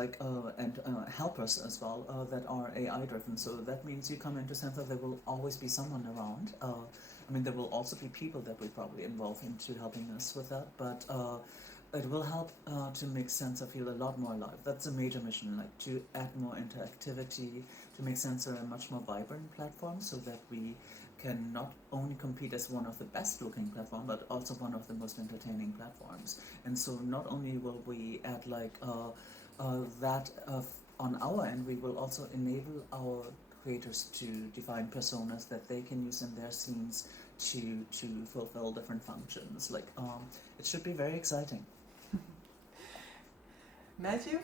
and helpers as well, that are AI driven. So that means you come into Santa, there will always be someone around. I mean, there will also be people that we probably involve into helping us with that, but it will help to make Sensor feel a lot more alive. That's a major mission, like to add more interactivity, to make Sensor a much more vibrant platform, so that we can not only compete as one of the best looking platform, but also one of the most entertaining platforms. And so not only will we add that on our end, we will also enable our creators to define personas that they can use in their scenes to fulfill different functions. It should be very exciting. Matthew?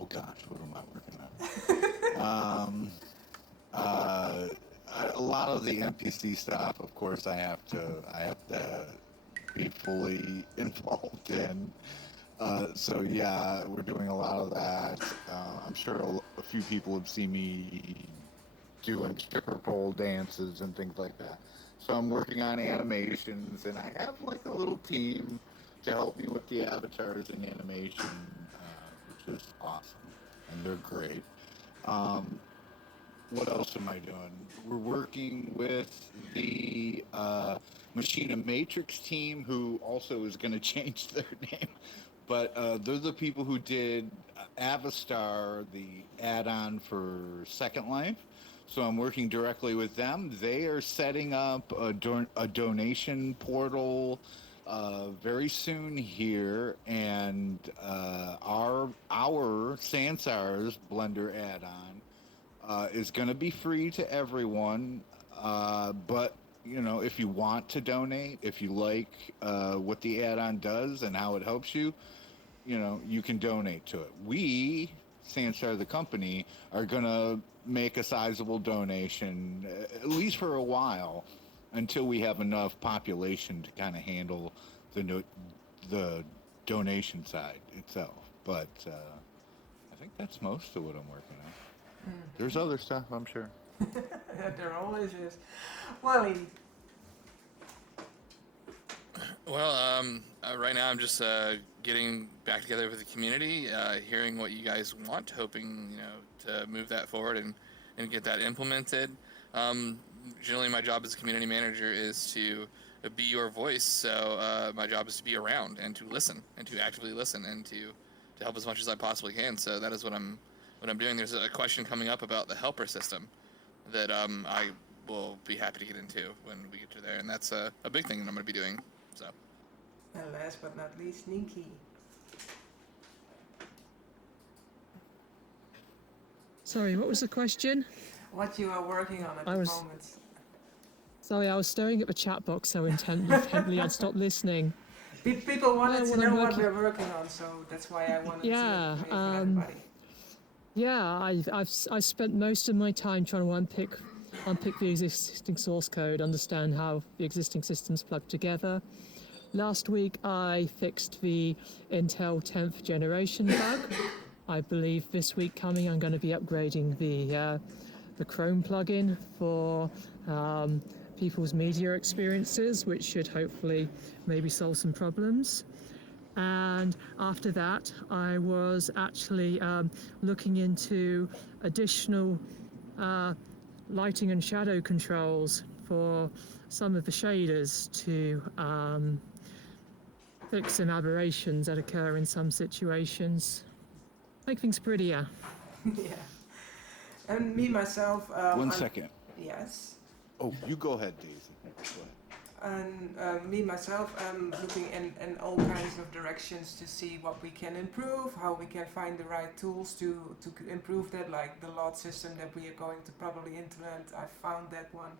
Oh gosh, what am I working on? A lot of the NPC stuff, of course, I have to be fully involved in. So yeah, we're doing a lot of that. I'm sure a few people have seen me doing stripper pole dances and things like that. So I'm working on animations, and I have like a little team to help me with the avatars and animation, which is awesome, and they're great. Um, what else am I doing? We're working with the Machina Matrix team, who also is going to change their name. But they're the people who did Avastar, the add-on for Second Life. So I'm working directly with them. They are setting up a donation portal very soon here, and our Sansar's Blender add-on is going to be free to everyone. But if you want to donate, if you like what the add-on does and how it helps you, you can donate to it. We, Sansar the company, are going to make a sizable donation, at least for a while, until we have enough population to kind of handle the donation side itself. But I think that's most of what I'm working on. There's other stuff, I'm sure. There always is. Wally. Well, right now I'm just getting back together with the community, hearing what you guys want, hoping to move that forward and get that implemented. generally my job as a community manager is to be your voice. So my job is to be around and to listen and to actively listen and to help as much as I possibly can. So that is what I'm doing. There's a question coming up about the helper system that I will be happy to get into when we get to there, and that's a big thing that I'm going to be doing. So. And last but not least, Ninky. Sorry, what was the question? What you are working on at the moment. Sorry, I was staring at the chat box so intently I'd stopped listeing. People wanted to know what we're working on, so that's why I wanted to hear from everybody. Yeah, I've spent most of my time trying to unpick the existing source code, understand how the existing systems plug together. Last week I fixed the Intel 10th generation bug. I believe this week coming I'm going to be upgrading the Chrome plugin for people's media experiences, which should hopefully maybe solve some problems. And after that, I was actually looking into additional lighting and shadow controls for some of the shaders to fix some aberrations that occur in some situations. Make things prettier. Yeah. And me, myself... One second. Yes? Oh, you go ahead, Daisy. Go ahead. And me, myself, I'm looking in all kinds of directions to see what we can improve, how we can find the right tools to improve that, like the lot system that we are going to probably implement. I found that one.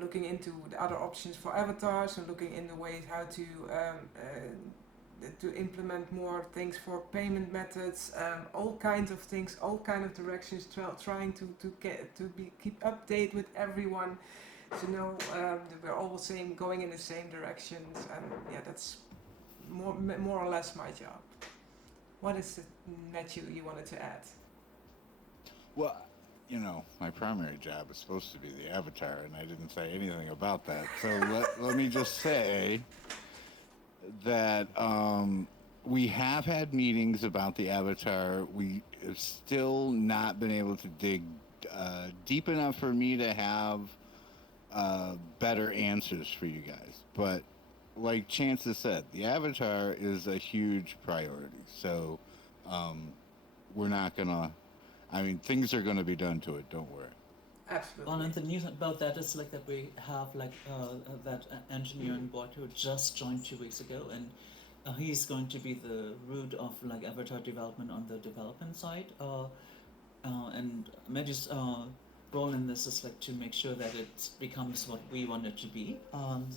Looking into the other options for avatars and looking into ways how to implement more things for payment methods, all kinds of things, all kind of directions, trying to keep update with everyone, to know that we're all going in the same directions, and yeah, that's more or less my job. What is it, Matthew, you wanted to add? Well, you know, my primary job is supposed to be the avatar, and I didn't say anything about that. So let me just say that we have had meetings about the avatar. We have still not been able to dig deep enough for me to have better answers for you guys. But like Chance has said, the avatar is a huge priority. So we're not going to... I mean, things are going to be done to it. Don't worry. Absolutely. Well, and the news about that is like that we have like that engineer on board who just joined 2 weeks ago, and he's going to be the root of like avatar development on the development side. And Maggie's role in this is like to make sure that it becomes what we want it to be.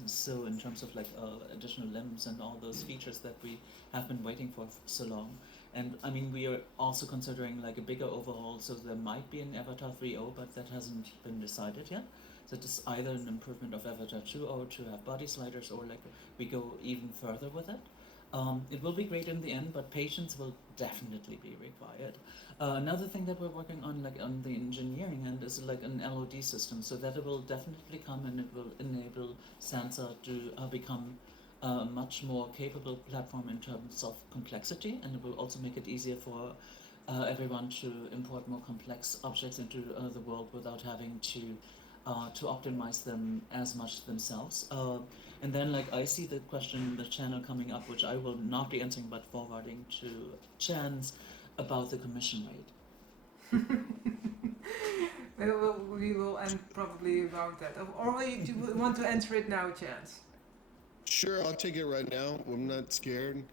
So in terms of like additional limbs and all those features that we have been waiting for so long. And I mean, we are also considering like a bigger overhaul, so there might be an Avatar 3.0, but that hasn't been decided yet. So it's either an improvement of Avatar 2.0 to have body sliders, or like we go even further with it. It will be great in the end, but patience will definitely be required. Another thing that we're working on, like on the engineering end, is like an LOD system, so that it will definitely come and it will enable Sansa to become a much more capable platform in terms of complexity, and it will also make it easier for everyone to import more complex objects into the world without having to optimize them as much themselves. And then like I see the question in the channel coming up, which I will not be answering but forwarding to Chance, about the commission rate. We will end probably about that. Or you want to answer it now, Chance? Sure, I'll take it right now. I'm not scared.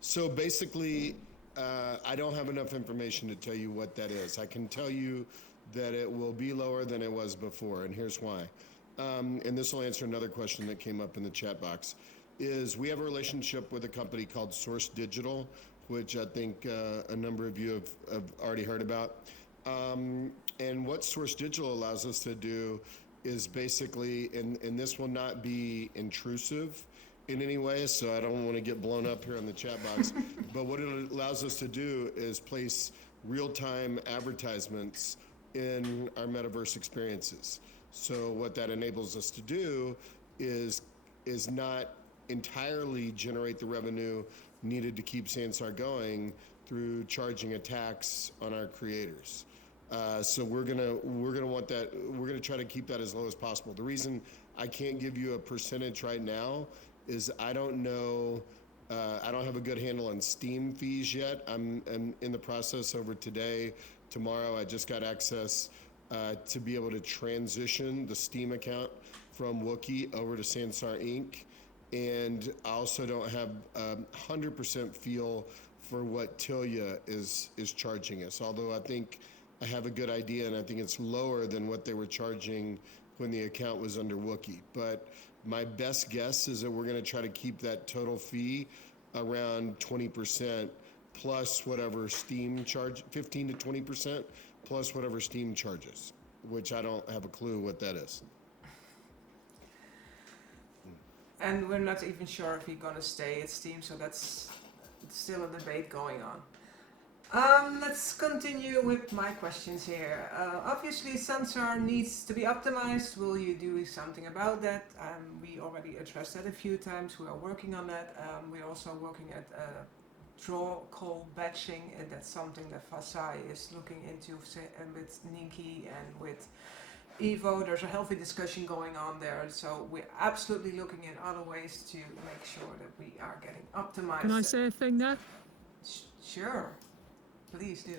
So basically, I don't have enough information to tell you what that is. I can tell you that it will be lower than it was before, and here's why. And this will answer another question that came up in the chat box. Is we have a relationship with a company called Source Digital, which I think a number of you have already heard about. And what Source Digital allows us to do is basically, and this will not be intrusive in any way, so I don't want to get blown up here in the chat box, but what it allows us to do is place real-time advertisements in our metaverse experiences. So what that enables us to do is not entirely generate the revenue needed to keep Sansar going through charging a tax on our creators. So we're gonna want that. We're gonna try to keep that as low as possible. The reason I can't give you a percentage right now is I don't know. I don't have a good handle on Steam fees yet. I'm in the process over today. Tomorrow, I just got access to be able to transition the Steam account from Wookiee over to Sansar Inc. And I also don't have 100% feel for what Tilia is charging us. Although I think I have a good idea, and I think it's lower than what they were charging when the account was under Wookiee. But my best guess is that we're going to try to keep that total fee around 20% plus whatever Steam charge, 15 to 20% plus whatever Steam charges, which I don't have a clue what that is. And we're not even sure if we're gonna stay at Steam, so that's still a debate going on. Let's continue with my questions here. Obviously, Sensor needs to be optimized. Will you do something about that? We already addressed that a few times. We are working on that. We're also working at draw call batching, and that's something that Fasai is looking into with Ninki and with Evo. There's a healthy discussion going on there, so we're absolutely looking at other ways to make sure that we are getting optimized. Can I say a thing there? Sure. Please do.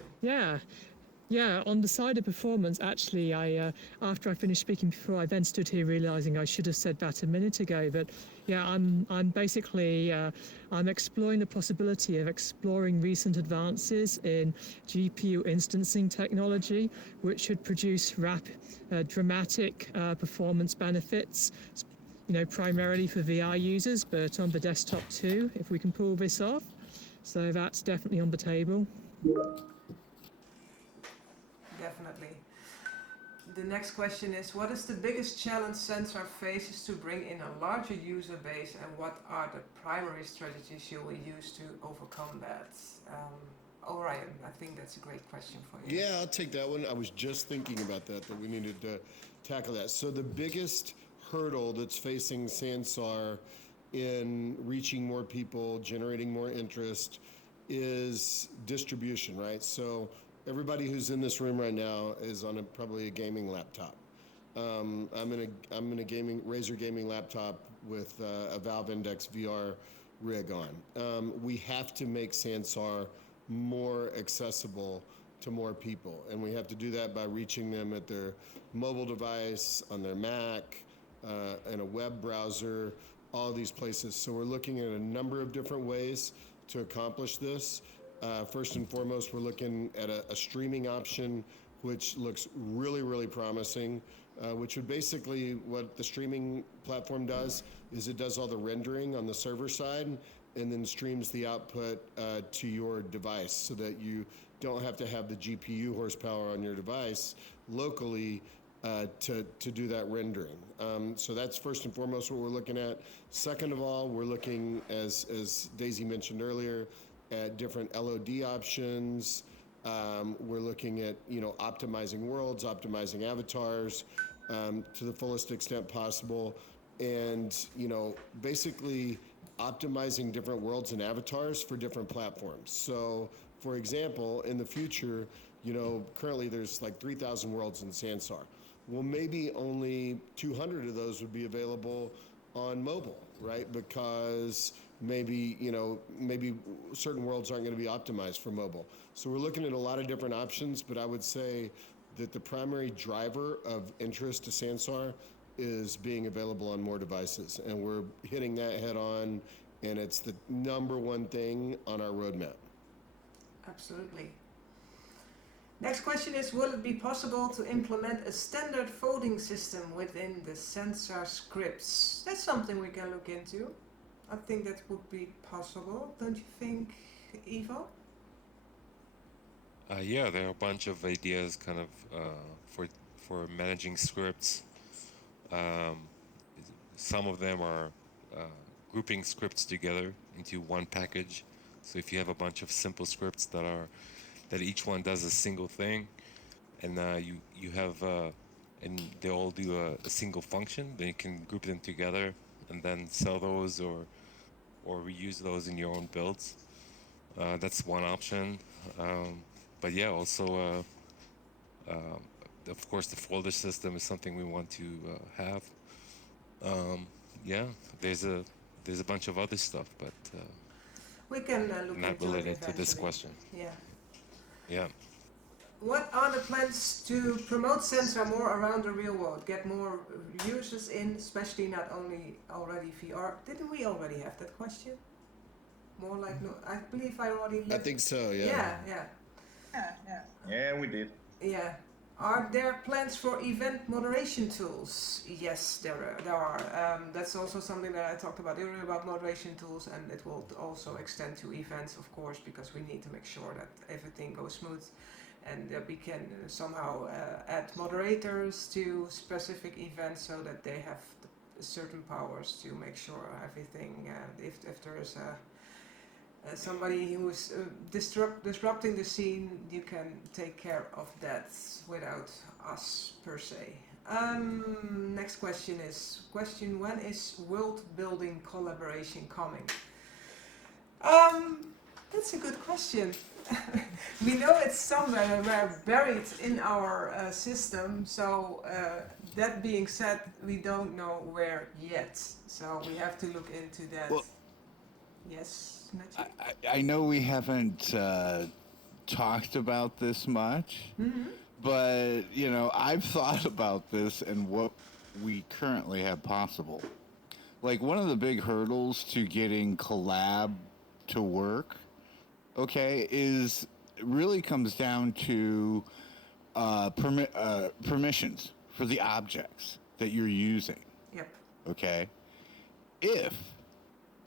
Yeah, on the side of performance, actually, I after I finished speaking before, I then stood here realizing I should have said that a minute ago. But yeah, I'm basically I'm exploring the possibility of exploring recent advances in GPU instancing technology, which should produce dramatic performance benefits. You know, primarily for VR users, but on the desktop too, if we can pull this off. So that's definitely on the table. Definitely. The next question is, what is the biggest challenge Sensor faces to bring in a larger user base, and what are the primary strategies you will use to overcome that? Orion, I think that's a great question for you. Yeah, I'll take that one. I was just thinking about that we needed to tackle that. So the biggest hurdle that's facing Sansar in reaching more people, generating more interest, is distribution, right? So everybody who's in this room right now is on probably a gaming laptop. I'm in a Razer gaming laptop with a Valve Index VR rig on. We have to make Sansar more accessible to more people, and we have to do that by reaching them at their mobile device, on their Mac, in a web browser, all these places. So we're looking at a number of different ways to accomplish this. First and foremost, we're looking at a streaming option, which looks really, really promising, which would basically, what the streaming platform does is it does all the rendering on the server side and then streams the output to your device so that you don't have to have the GPU horsepower on your device locally to do that rendering. So that's first and foremost what we're looking at. Second of all, we're looking, as Daisy mentioned earlier, at different LOD options. We're looking at, optimizing worlds, optimizing avatars to the fullest extent possible, and, basically optimizing different worlds and avatars for different platforms. So, for example, in the future, currently there's like 3,000 worlds in Sansar. Well, maybe only 200 of those would be available on mobile, right? Because maybe certain worlds aren't going to be optimized for mobile. So we're looking at a lot of different options, but I would say that the primary driver of interest to Sansar is being available on more devices, and we're hitting that head on, and it's the number one thing on our roadmap. Absolutely. Next question is, will it be possible to implement a standard voting system within the Sensor scripts? That's something we can look into. I think that would be possible, don't you think, Evo? Yeah, there are a bunch of ideas kind of for managing scripts. Some of them are grouping scripts together into one package. So if you have a bunch of simple scripts that each one does a single thing, and you have and they all do a single function, then you can group them together and then sell those or reuse those in your own builds. That's one option. But yeah, also Of course, the folder system is something we want to have. Yeah, there's a bunch of other stuff, but We can look not into it related to this eventually. question. Yeah. Yeah. What are the plans to promote Sensor more around the real world? Get more users in, especially not only already VR. Didn't we already have that question? More like no, I believe I already. I think so. Yeah, Yeah. yeah. Yeah, we did. Yeah. Are there plans for event moderation tools? Yes, there are. That's also something that I talked about earlier about moderation tools, and it will also extend to events, of course, because we need to make sure that everything goes smooth, and that we can somehow add moderators to specific events so that they have certain powers to make sure everything. If there is somebody who is disrupting the scene, you can take care of that without us per se. Next question is when is world building collaboration coming? That's a good question. We know it's somewhere buried in our system, so that being said, we don't know where yet, so we have to look into that. Well, Yes. I know we haven't talked about this much, but I've thought about this and what we currently have possible. Like, one of the big hurdles to getting collab to work, is it really comes down to permissions for the objects that you're using. Yep. Okay. If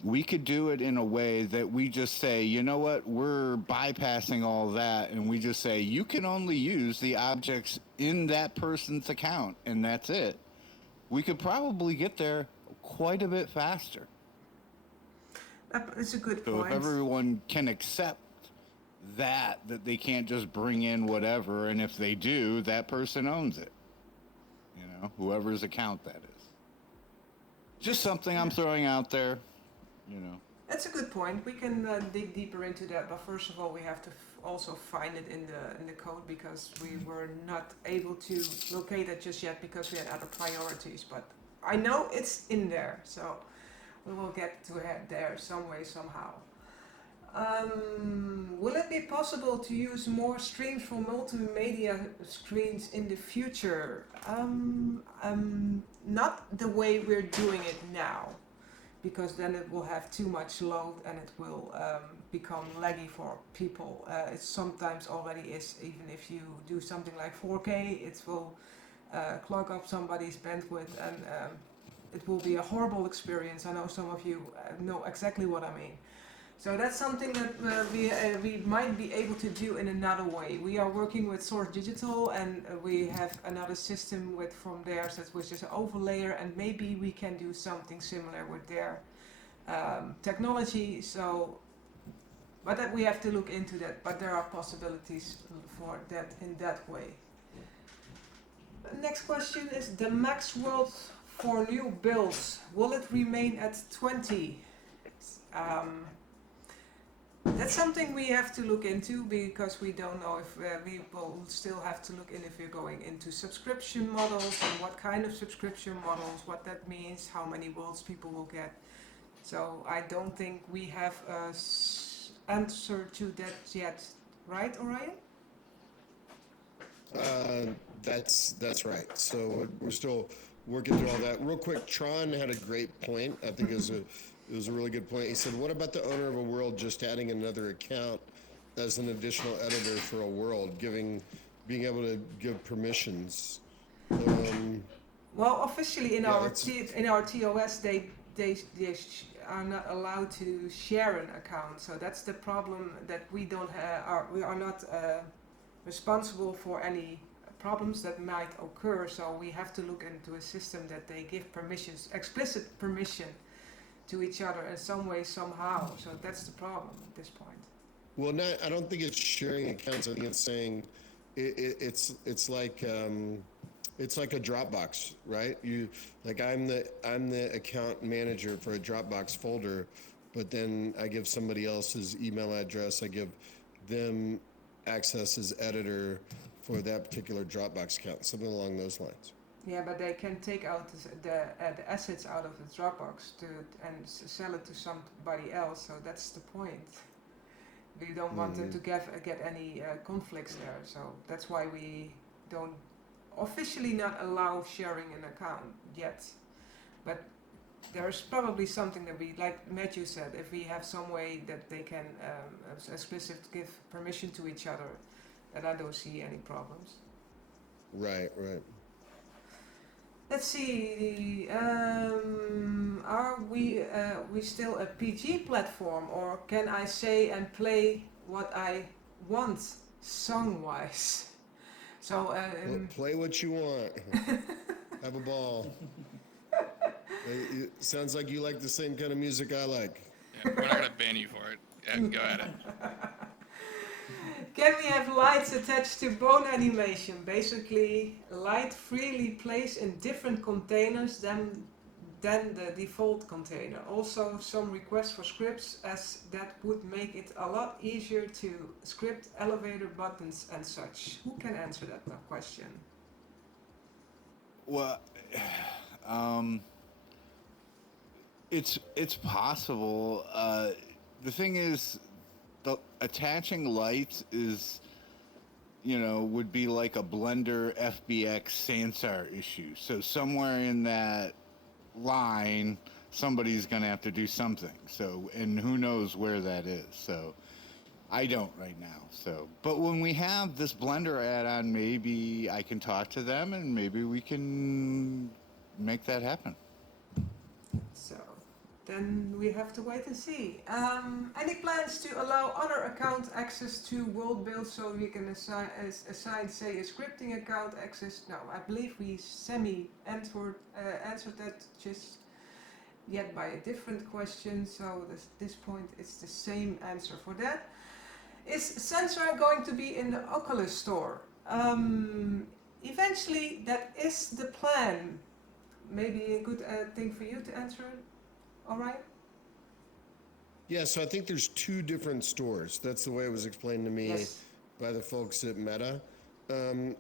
we could do it in a way that we just say, you know what, we're bypassing all that, and we just say, you can only use the objects in that person's account, and that's it. We could probably get there quite a bit faster. That's a good point. So if everyone can accept that they can't just bring in whatever, and if they do, that person owns it. Whoever's account that is. Just something I'm throwing out there. That's a good point. We can dig deeper into that, but first of all, we have to also find it in the code, because we were not able to locate it just yet because we had other priorities. But I know it's in there, so we will get to it there some way, somehow. Will it be possible to use more streams from multimedia screens in the future? Not the way we're doing it now, because then it will have too much load and it will become laggy for people. It sometimes already is. Even if you do something like 4K, it will clog up somebody's bandwidth, and it will be a horrible experience. I know some of you know exactly what I mean. So that's something that we might be able to do in another way. We are working with Source Digital, and we have another system from theirs, which is an overlayer, and maybe we can do something similar with their technology. So, but that we have to look into that. But there are possibilities for that in that way. Next question is the max world for new builds. Will it remain at 20? That's something we have to look into, because we don't know if we will still have to look in if we're going into subscription models, and what kind of subscription models, what that means, how many worlds people will get. So I don't think we have an answer to that yet, right, Orion? That's right. So we're still working through all that. Real quick, Tron had a great point. I think it was a really good point. He said, what about the owner of a world just adding another account as an additional editor for a world, being able to give permissions? Well, officially in our TOS, they are not allowed to share an account. So that's the problem, that we don't have. We are not responsible for any problems that might occur. So we have to look into a system that they give permissions, explicit permission, to each other in some way, somehow. So that's the problem at this point. Well, I don't think it's sharing accounts. I think it's saying it's like a Dropbox, right? I'm the account manager for a Dropbox folder, but then I give somebody else's email address. I give them access as editor for that particular Dropbox account, something along those lines. Yeah, but they can take out the assets out of the Dropbox and sell it to somebody else. So that's the point. We don't want them to get any conflicts there. So that's why we don't officially not allow sharing an account yet. But there's probably something that we, like Matthew said, if we have some way that they can explicitly give permission to each other, that I don't see any problems. Right. Let's see. Are we still a PG platform, or can I say and play what I want song-wise? So play what you want. Have a ball. It sounds like you like the same kind of music I like. Yeah, we're not gonna ban you for it. Yeah, go at it. Can we have lights attached to bone animation? Basically, light freely plays in different containers than the default container. Also, some requests for scripts, as that would make it a lot easier to script elevator buttons and such. Who can answer that question? Well, it's possible. The thing is, attaching lights is, would be like a Blender FBX Sansar issue. So somewhere in that line, somebody's going to have to do something. So, and who knows where that is. So I don't right now. So, but when we have this Blender add-on, maybe I can talk to them and maybe we can make that happen. So then we have to wait and see. Any plans to allow other account access to world build so we can assign, say, a scripting account access? No, I believe we answered that just yet by a different question. So at this point, it's the same answer for that. Is Sensor going to be in the Oculus store? Eventually, that is the plan. Maybe a good thing for you to answer. All right. Yeah, so I think there's two different stores. That's the way it was explained to me by the folks at Meta.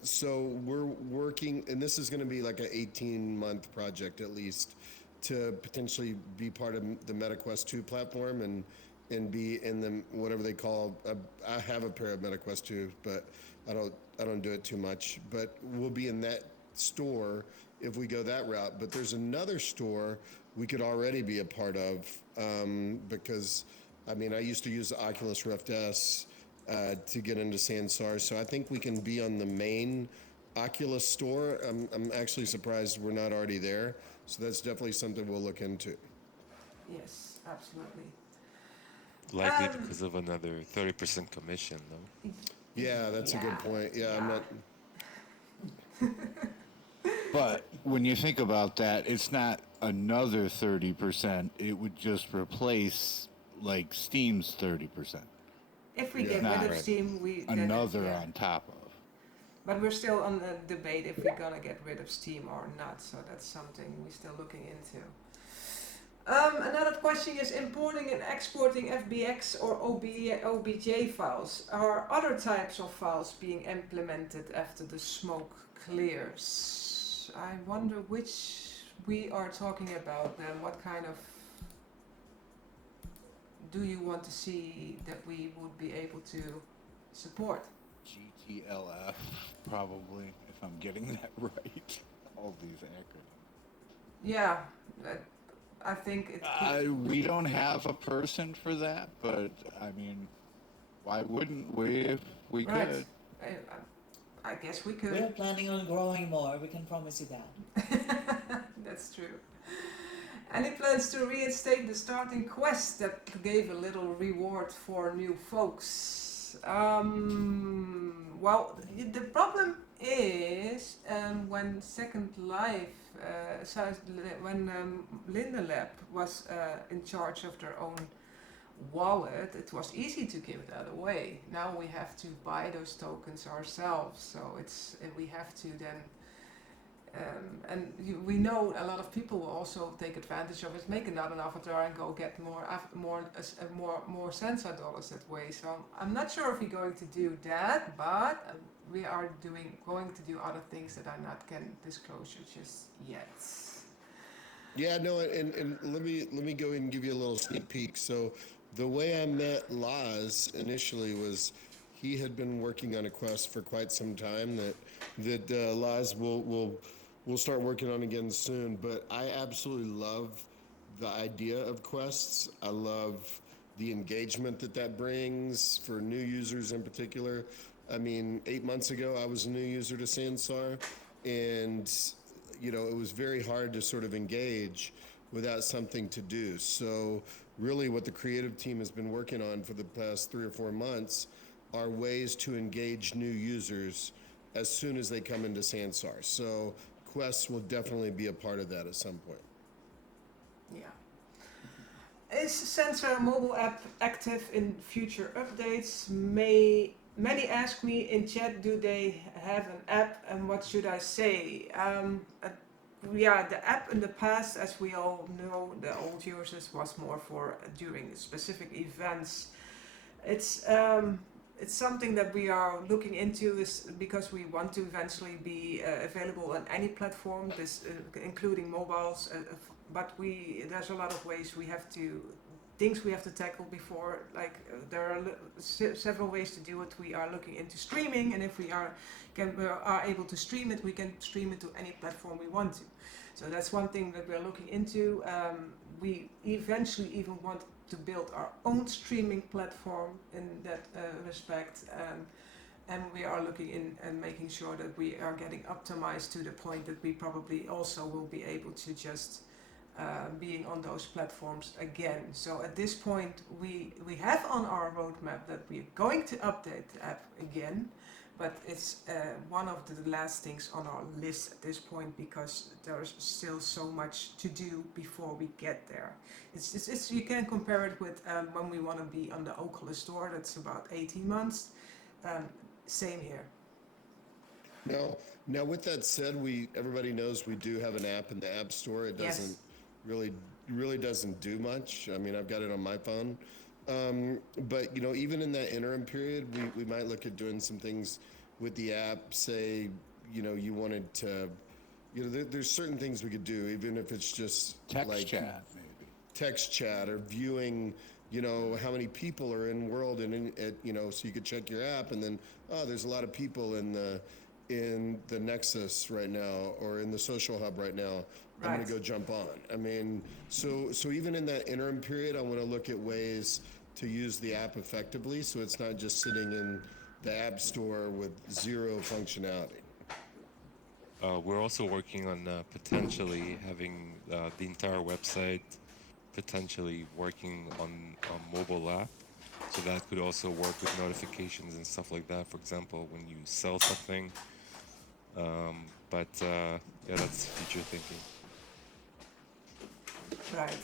So we're working, and this is going to be like an 18-month project at least, to potentially be part of the MetaQuest 2 platform and be in the whatever they call. I have a pair of MetaQuest 2, but I don't do it too much. But we'll be in that store if we go that route. But there's another store we could already be a part of, because I used to use the Oculus Rift S to get into Sansar, so I think we can be on the main Oculus store. I'm actually surprised we're not already there, so that's definitely something we'll look into. Yes, absolutely. Likely because of another 30% commission, though. Yeah, that's a good point. Yeah. I'm not. But when you think about that, it's not another 30%. It would just replace like Steam's 30%. If we get rid of Steam, another on top of. But we're still on the debate if we're gonna get rid of Steam or not. So that's something we're still looking into. Another question is importing and exporting FBX or OBJ files. Are other types of files being implemented after the smoke clears? I wonder which we are talking about then. What kind of do you want to see that we would be able to support? GTLF, probably, if I'm getting that right. All these acronyms. Yeah, I think it could. We don't have a person for that, but why wouldn't we if we could? I guess we could. We're planning on growing more, we can promise you that. That's true. Any plans to reinstate the starting quest that gave a little reward for new folks? Well, the problem is when Second Life, when Linda Lab was in charge of their own wallet, it was easy to give that away. Now we have to buy those tokens ourselves, so we have to then We know a lot of people will also take advantage of it, make another avatar and go get more sensor dollars that way. So I'm not sure if we're going to do that, but we are going to do other things that I can disclose just yet. Yeah, no, and let me go and give you a little sneak peek. So the way I met Laz initially was he had been working on a quest for quite some time that Laz will start working on again soon. But I absolutely love the idea of quests. I love the engagement that brings for new users in particular. I mean, 8 months ago, I was a new user to Sansar, and it was very hard to sort of engage without something to do. So really what the creative team has been working on for the past 3 or 4 months are ways to engage new users as soon as they come into Sansar. So quests will definitely be a part of that at some point. Yeah. Is Sensor mobile app active in future updates? Many ask me in chat, do they have an app, and what should I say? Yeah, the app in the past, as we all know, the old users was more for during specific events. It's something that we are looking into, is because we want to eventually be available on any platform, including mobiles. But there's a lot of ways things we have to tackle before. Like there are several ways to do it. We are looking into streaming, and if we are able to stream it, we can stream it to any platform we want to. So that's one thing that we are looking into. We eventually even want to build our own streaming platform in that respect, and we are looking in and making sure that we are getting optimized to the point that we probably also will be able to just being on those platforms again. So at this point we have on our roadmap that we are going to update the app again, but it's one of the last things on our list at this point, because there's still so much to do before we get there. It's you can compare it with when we want to be on the Oculus store. That's about 18 months. Same here. Now with that said, everybody knows we do have an app in the App Store. It doesn't really doesn't do much. I mean, I've got it on my phone. But even in that interim period, we might look at doing some things with the app. Say, you wanted to, there's certain things we could do, even if it's just text chat, maybe text chat or viewing, how many people are in world and so you could check your app and then, there's a lot of people in the Nexus right now or in the social hub right now. I'm going to go jump on. I mean, so even in that interim period, I want to look at ways to use the app effectively, so it's not just sitting in the App Store with zero functionality. We're also working on potentially having the entire website potentially working on a mobile app. So that could also work with notifications and stuff like that, for example, when you sell something. Yeah, that's future thinking. Right.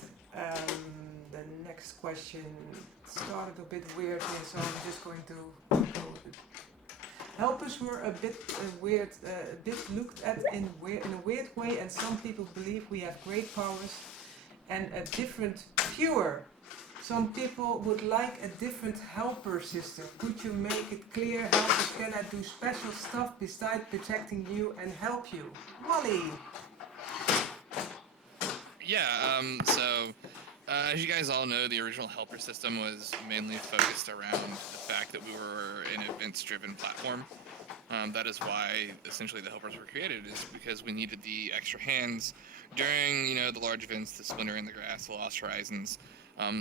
The next question started a bit weird here, so I'm just going to go. Helpers were a bit weird, a bit looked at in a weird way, and some people believe we have great powers and a different cure. Some people would like a different helper system. Could you make it clear helpers cannot do special stuff besides protecting you and help you? Wally! Yeah, as you guys all know, the original helper system was mainly focused around the fact that we were an events-driven platform. That is why essentially the helpers were created, is because we needed the extra hands during, the large events, the Splinter in the Grass, the Lost Horizons,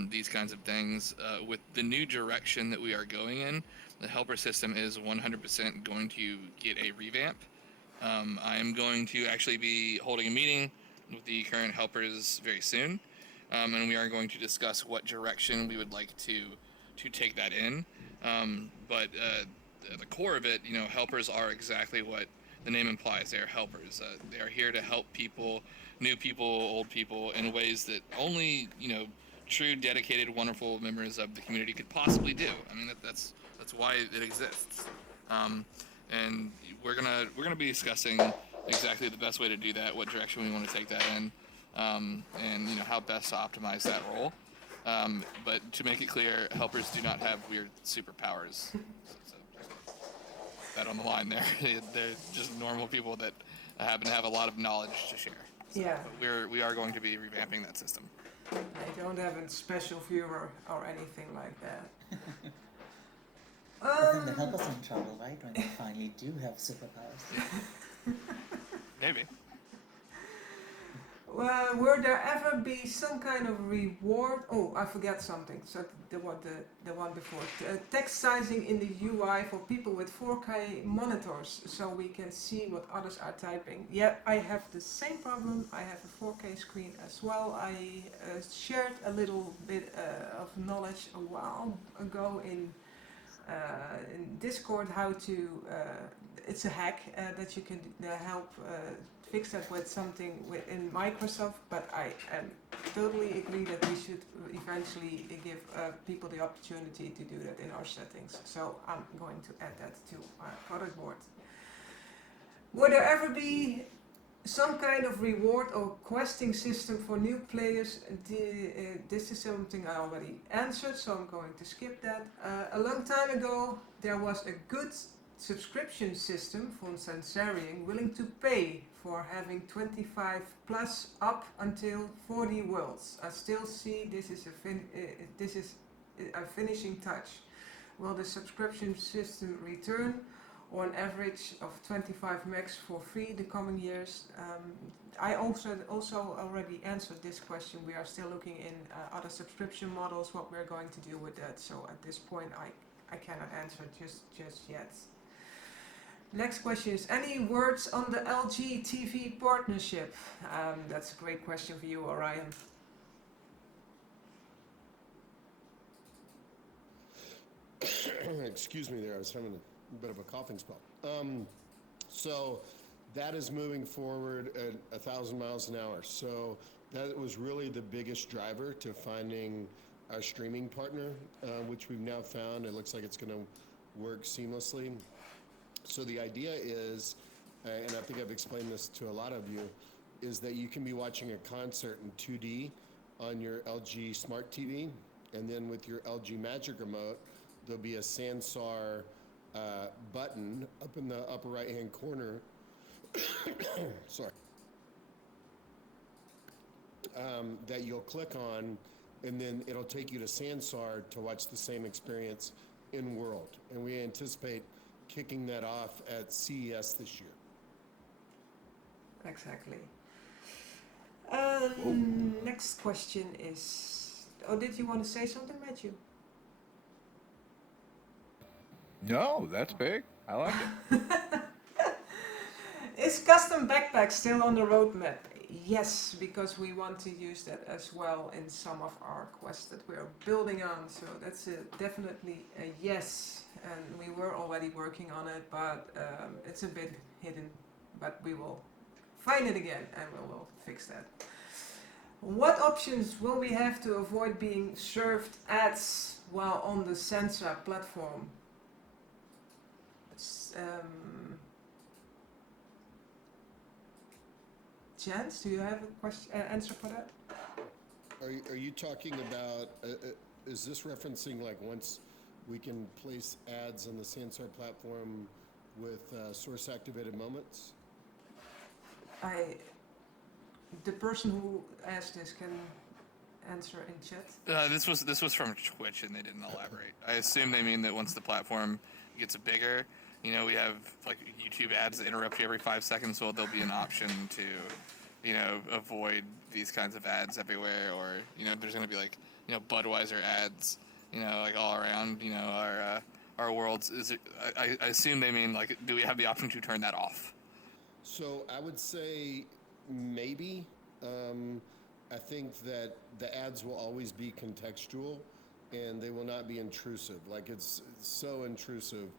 these kinds of things. With the new direction that we are going in, the helper system is 100% going to get a revamp. I am going to actually be holding a meeting with the current helpers very soon, and we are going to discuss what direction we would like to take that in. But the core of it, helpers are exactly what the name implies. They are helpers. They are here to help people, new people, old people, in ways that only true, dedicated, wonderful members of the community could possibly do. I mean, that's why it exists. And we're gonna be discussing exactly the best way to do that, what direction we want to take that in, and how best to optimize that role. But to make it clear, helpers do not have weird superpowers. So just that on the line there. They're just normal people that happen to have a lot of knowledge to share. So, Yeah. But we are going to be revamping that system. I don't have a special viewer or anything like that. But then they help us in trouble, right? When they finally do have superpowers. Maybe. Well, will there ever be some kind of reward? Oh, I forget something. So the one before. Text sizing in the UI for people with 4K monitors, so we can see what others are typing. Yeah, I have the same problem. I have a 4K screen as well. I shared a little bit of knowledge a while ago in Discord how to. It's a hack that you can help fix that with something within Microsoft, but I totally agree that we should eventually give people the opportunity to do that in our settings. So I'm going to add that to our product board. Would there ever be some kind of reward or questing system for new players? This is something I already answered, so I'm going to skip that. A long time ago, there was a good subscription system from Sensarian willing to pay for having 25 plus up until 40 worlds. I still see this is a finishing touch. Will the subscription system return, or an average of 25 megs for free the coming years? I also already answered this question. We are still looking in other subscription models, what we're going to do with that. So at this point, I cannot answer just yet. Next question is, any words on the LG TV partnership? That's a great question for you, Orion. Excuse me there, I was having a bit of a coughing spell. So that is moving forward at 1,000 miles an hour. So that was really the biggest driver to finding our streaming partner, which we've now found. It looks like it's going to work seamlessly. So the idea is, and I think I've explained this to a lot of you, is that you can be watching a concert in 2D on your LG Smart TV, and then with your LG Magic Remote, there'll be a Sansar button up in the upper right-hand corner. Sorry. That you'll click on, and then it'll take you to Sansar to watch the same experience in world. And we anticipate kicking that off at CES this year. Exactly. Next question is, did you want to say something, Matthew? No, that's big. I like it. Is custom backpack still on the roadmap? Yes, because we want to use that as well in some of our quests that we are building on. So that's definitely a yes. And we were already working on it, but it's a bit hidden. But we will find it again and we will fix that. What options will we have to avoid being served ads while on the Sensa platform? Chance, do you have a question, answer for that? Are you talking about, is this referencing like once we can place ads on the Sansar platform with source activated moments? The person who asked this can answer in chat. This was from Twitch and they didn't elaborate. I assume they mean that once the platform gets bigger, we have like YouTube ads that interrupt you every 5 seconds, so there'll be an option to, avoid these kinds of ads everywhere, or, there's going to be like, Budweiser ads, like all around, our worlds. I assume they mean like, do we have the option to turn that off? So I would say maybe. I think that the ads will always be contextual and they will not be intrusive. Like it's so intrusive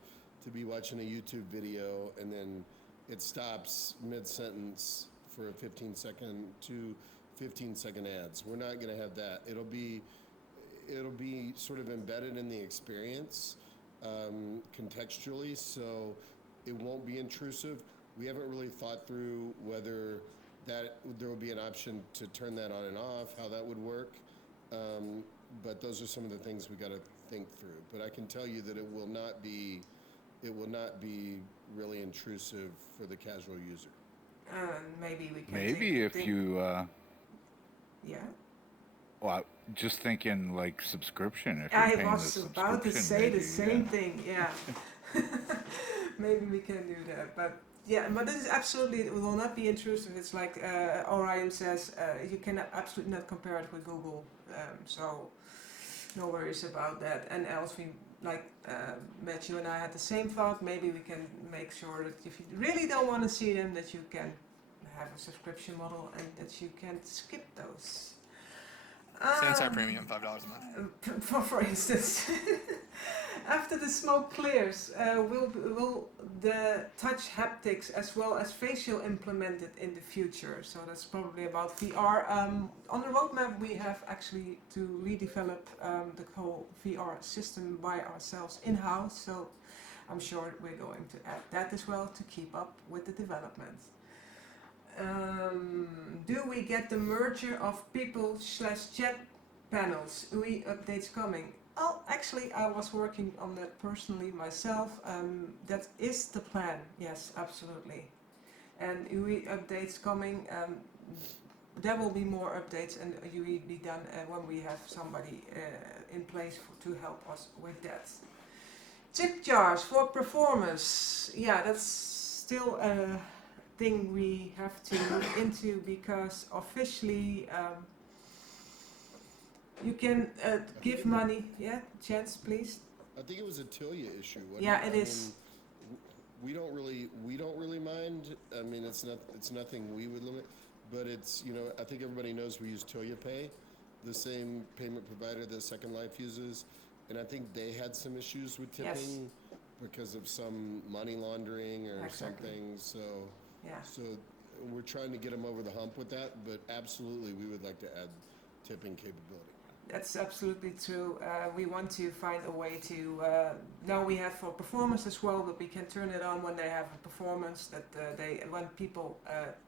to be watching a YouTube video and then it stops mid-sentence for a 15-second ads. We're not going to have that. It'll be sort of embedded in the experience contextually, so it won't be intrusive. we haven't really thought through whether that there will be an option to turn that on and off, how that would work. But those are some of the things we got to think through. But I can tell you that it will not be really intrusive for the casual user. Maybe we can. Maybe if you. Yeah. Well, just thinking like subscription. If I you're paying was the about to subscription, say maybe, the same thing. Yeah. Maybe we can do that, but yeah, but this is absolutely, it will not be intrusive. It's like Orion says, you can absolutely not compare it with Google, so no worries about that. And else we, like Matthew and I had the same thought, maybe we can make sure that if you really don't want to see them, that you can have a subscription model and that you can skip those. Sansar Premium, $5 a month. For instance, after the smoke clears, will the touch haptics as well as facial implemented in the future? So that's probably about VR. On the roadmap, we have actually to redevelop the whole VR system by ourselves in-house. So I'm sure we're going to add that as well to keep up with the development. Do we get the merger of people/chat panels? UI updates coming? Oh, actually, I was working on that personally myself. That is the plan. Yes, absolutely. And UI updates coming. There will be more updates, and UI be done when we have somebody in place to help us with that. Tip jars for performance. Yeah, that's still a thing we have to look into, because officially you can give money. Yeah, Chance, please. I think it was a Tilia issue. Yeah, it is. We don't really mind. I mean, it's nothing we would limit, but it's, I think everybody knows we use Tilia Pay, the same payment provider that Second Life uses, and I think they had some issues with tipping because of some money laundering or something. So. Yeah. So we're trying to get them over the hump with that, but absolutely we would like to add tipping capability. That's absolutely true. We want to find a way to, now we have for performance as well, but we can turn it on when they have a performance, that when people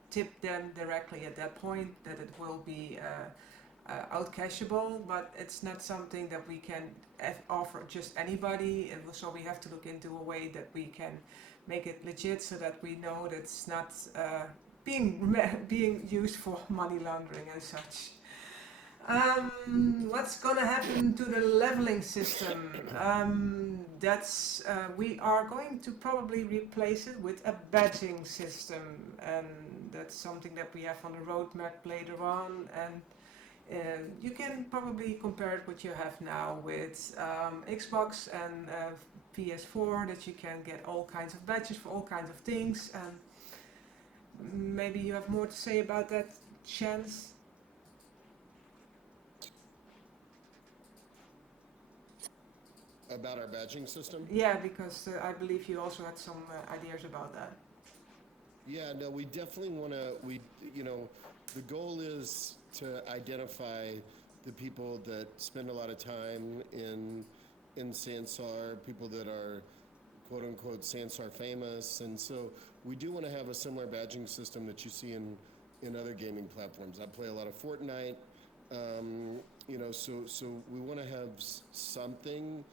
tip them directly at that point, that it will be outcashable, but it's not something that we can offer just anybody, and so we have to look into a way that we can make it legit, so that we know that it's not being used for money laundering and such. What's gonna happen to the leveling system? We are going to probably replace it with a badging system, and that's something that we have on the roadmap later on. And you can probably compare it what you have now with Xbox and PS4, that you can get all kinds of badges for all kinds of things. And maybe you have more to say about that, Chance? About our badging system? Yeah, because I believe you also had some ideas about that. Yeah, no, we definitely want to, the goal is to identify the people that spend a lot of time in Sansar, people that are quote unquote Sansar famous, and so we do want to have a similar badging system that you see in other gaming platforms. I play a lot of Fortnite, so we want to have something.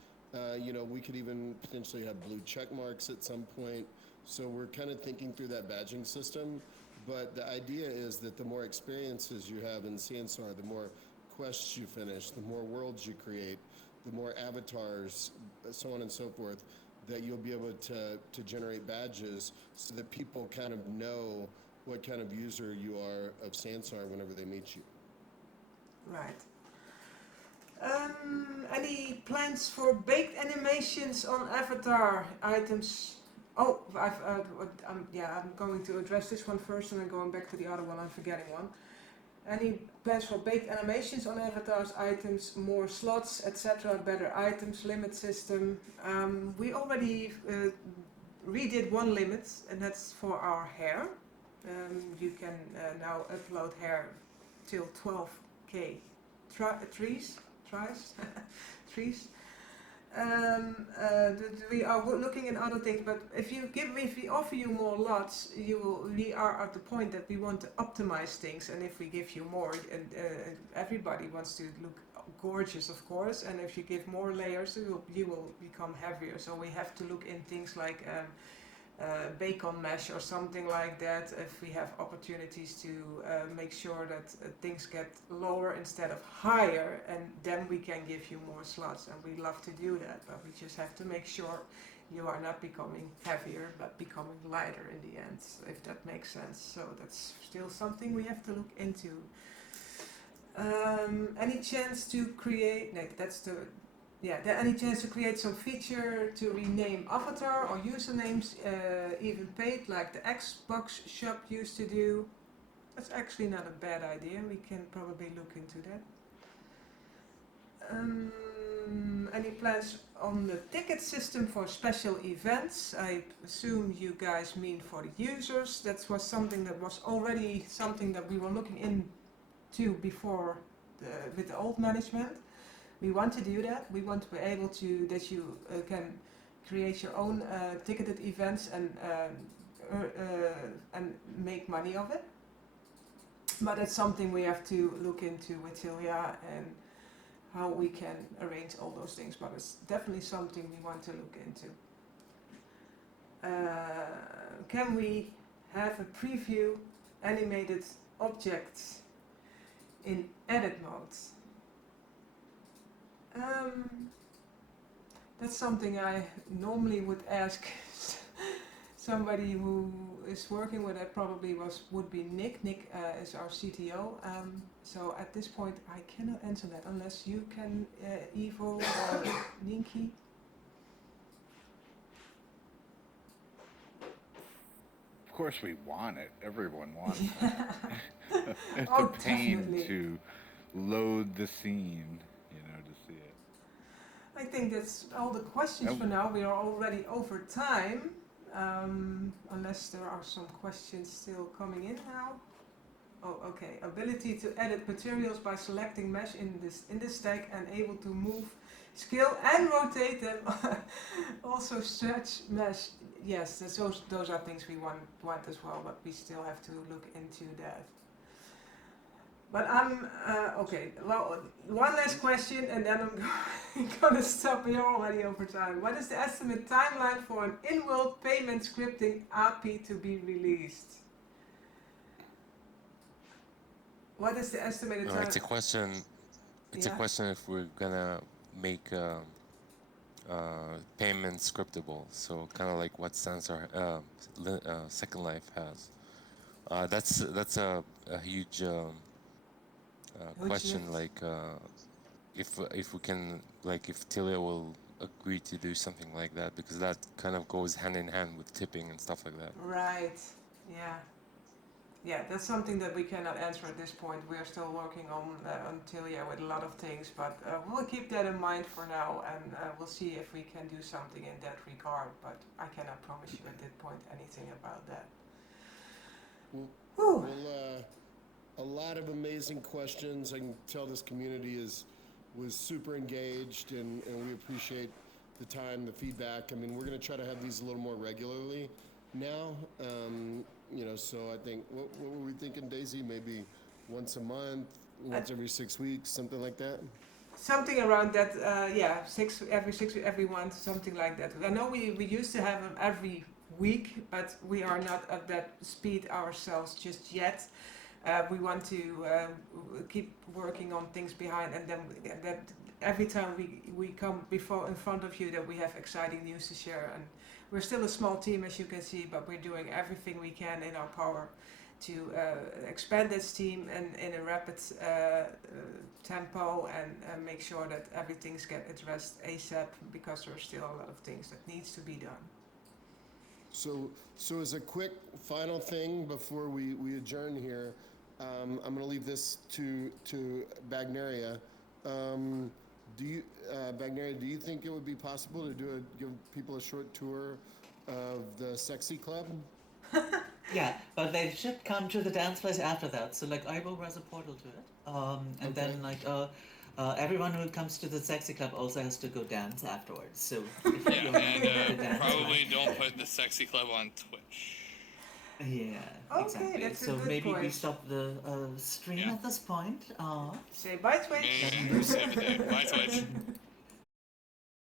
We could even potentially have blue check marks at some point. So we're kind of thinking through that badging system. But the idea is that the more experiences you have in Sansar, the more quests you finish, the more worlds you create, the more avatars, so on and so forth, that you'll be able to generate badges so that people kind of know what kind of user you are of Sansar whenever they meet you. Right. Any plans for baked animations on avatar items? Oh, I'm going to address this one first, and then going back to the other one. I'm forgetting one. Any plans for baked animations on avatars, items, more slots, etc., better items, limit system? We already redid one limit, and that's for our hair. You can now upload hair till 12k trees. We are looking in other things, but if we offer you more lots, we are at the point that we want to optimize things, and if we give you more, and everybody wants to look gorgeous, of course, and if you give more layers, you will become heavier. So we have to look in things like bacon mesh or something like that, if we have opportunities to make sure that things get lower instead of higher, and then we can give you more slots, and we love to do that, but we just have to make sure you are not becoming heavier but becoming lighter in the end, if that makes sense. So that's still something we have to look into. Any chance to create, no, that's the any chance to create some feature to rename avatar or usernames, even paid, like the Xbox shop used to do? That's actually not a bad idea. We can probably look into that. Any plans on the ticket system for special events? I assume you guys mean for the users. That was something that was already something that we were looking into before with the old management. We want to do that. We want to be able to, that you can create your own ticketed events and make money of it. But it's something we have to look into with Tilia and how we can arrange all those things. But it's definitely something we want to look into. Can we have a preview animated objects in edit mode? That's something I normally would ask somebody who is working with it. Probably would be Nick. Nick is our CTO. So at this point I cannot answer that unless you can, Ivo or Ninky. Of course we want it. Everyone wants it. It's Oh, a pain definitely. to load the scene, to see it. I think that's all the questions for now. We are already over time, unless there are some questions still coming in now. Oh, okay. Ability to edit materials by selecting mesh in this stack and able to move, scale and rotate them. Also stretch mesh. Yes, those are things we want as well, but we still have to look into that. But I'm, okay, well, one last question and then I'm gonna stop here already over time. What is the estimate timeline for an in-world payment scripting API to be released? What is the estimated time? It's a question. It's a question if we're gonna make payment scriptable. So kind of like what Sensor Second Life has. That's a huge question. Like if we can, like if Tilia will agree to do something like that, because that kind of goes hand in hand with tipping and stuff like that. Right. Yeah. Yeah, that's something that we cannot answer at this point. We are still working on Tilia with a lot of things, but we'll keep that in mind for now, and we'll see if we can do something in that regard. But I cannot promise you at this point anything about that. Well, a lot of amazing questions. I can tell this community was super engaged, and we appreciate the time, the feedback. I mean, we're going to try to have these a little more regularly now. So I think, what were we thinking, Daisy? Maybe once a month, once every 6 weeks, something like that? Something around that, yeah, every month, something like that. I know we used to have them every week, but we are not at that speed ourselves just yet. We want to keep working on things behind, and then that every time we come in front of you, that we have exciting news to share. And we're still a small team, as you can see, but we're doing everything we can in our power to expand this team in a rapid tempo and make sure that everything's get addressed ASAP, because there's still a lot of things that needs to be done. So as a quick final thing before we adjourn here, I'm going to leave this to Bagnaria. Bagnaria, do you think it would be possible to give people a short tour of the Sexy Club? Yeah, but they should come to the dance place after that. So like I will raise a portal to it, and then like everyone who comes to the sexy club also has to go dance afterwards. So if Yeah, you're and the dance probably line- don't put the sexy club on Twitch. Yeah, Okay, exactly. that's a So good maybe we point. stop the stream Yeah. at this point. Say bye, Twitch. Maybe save the day. Bye, Twitch.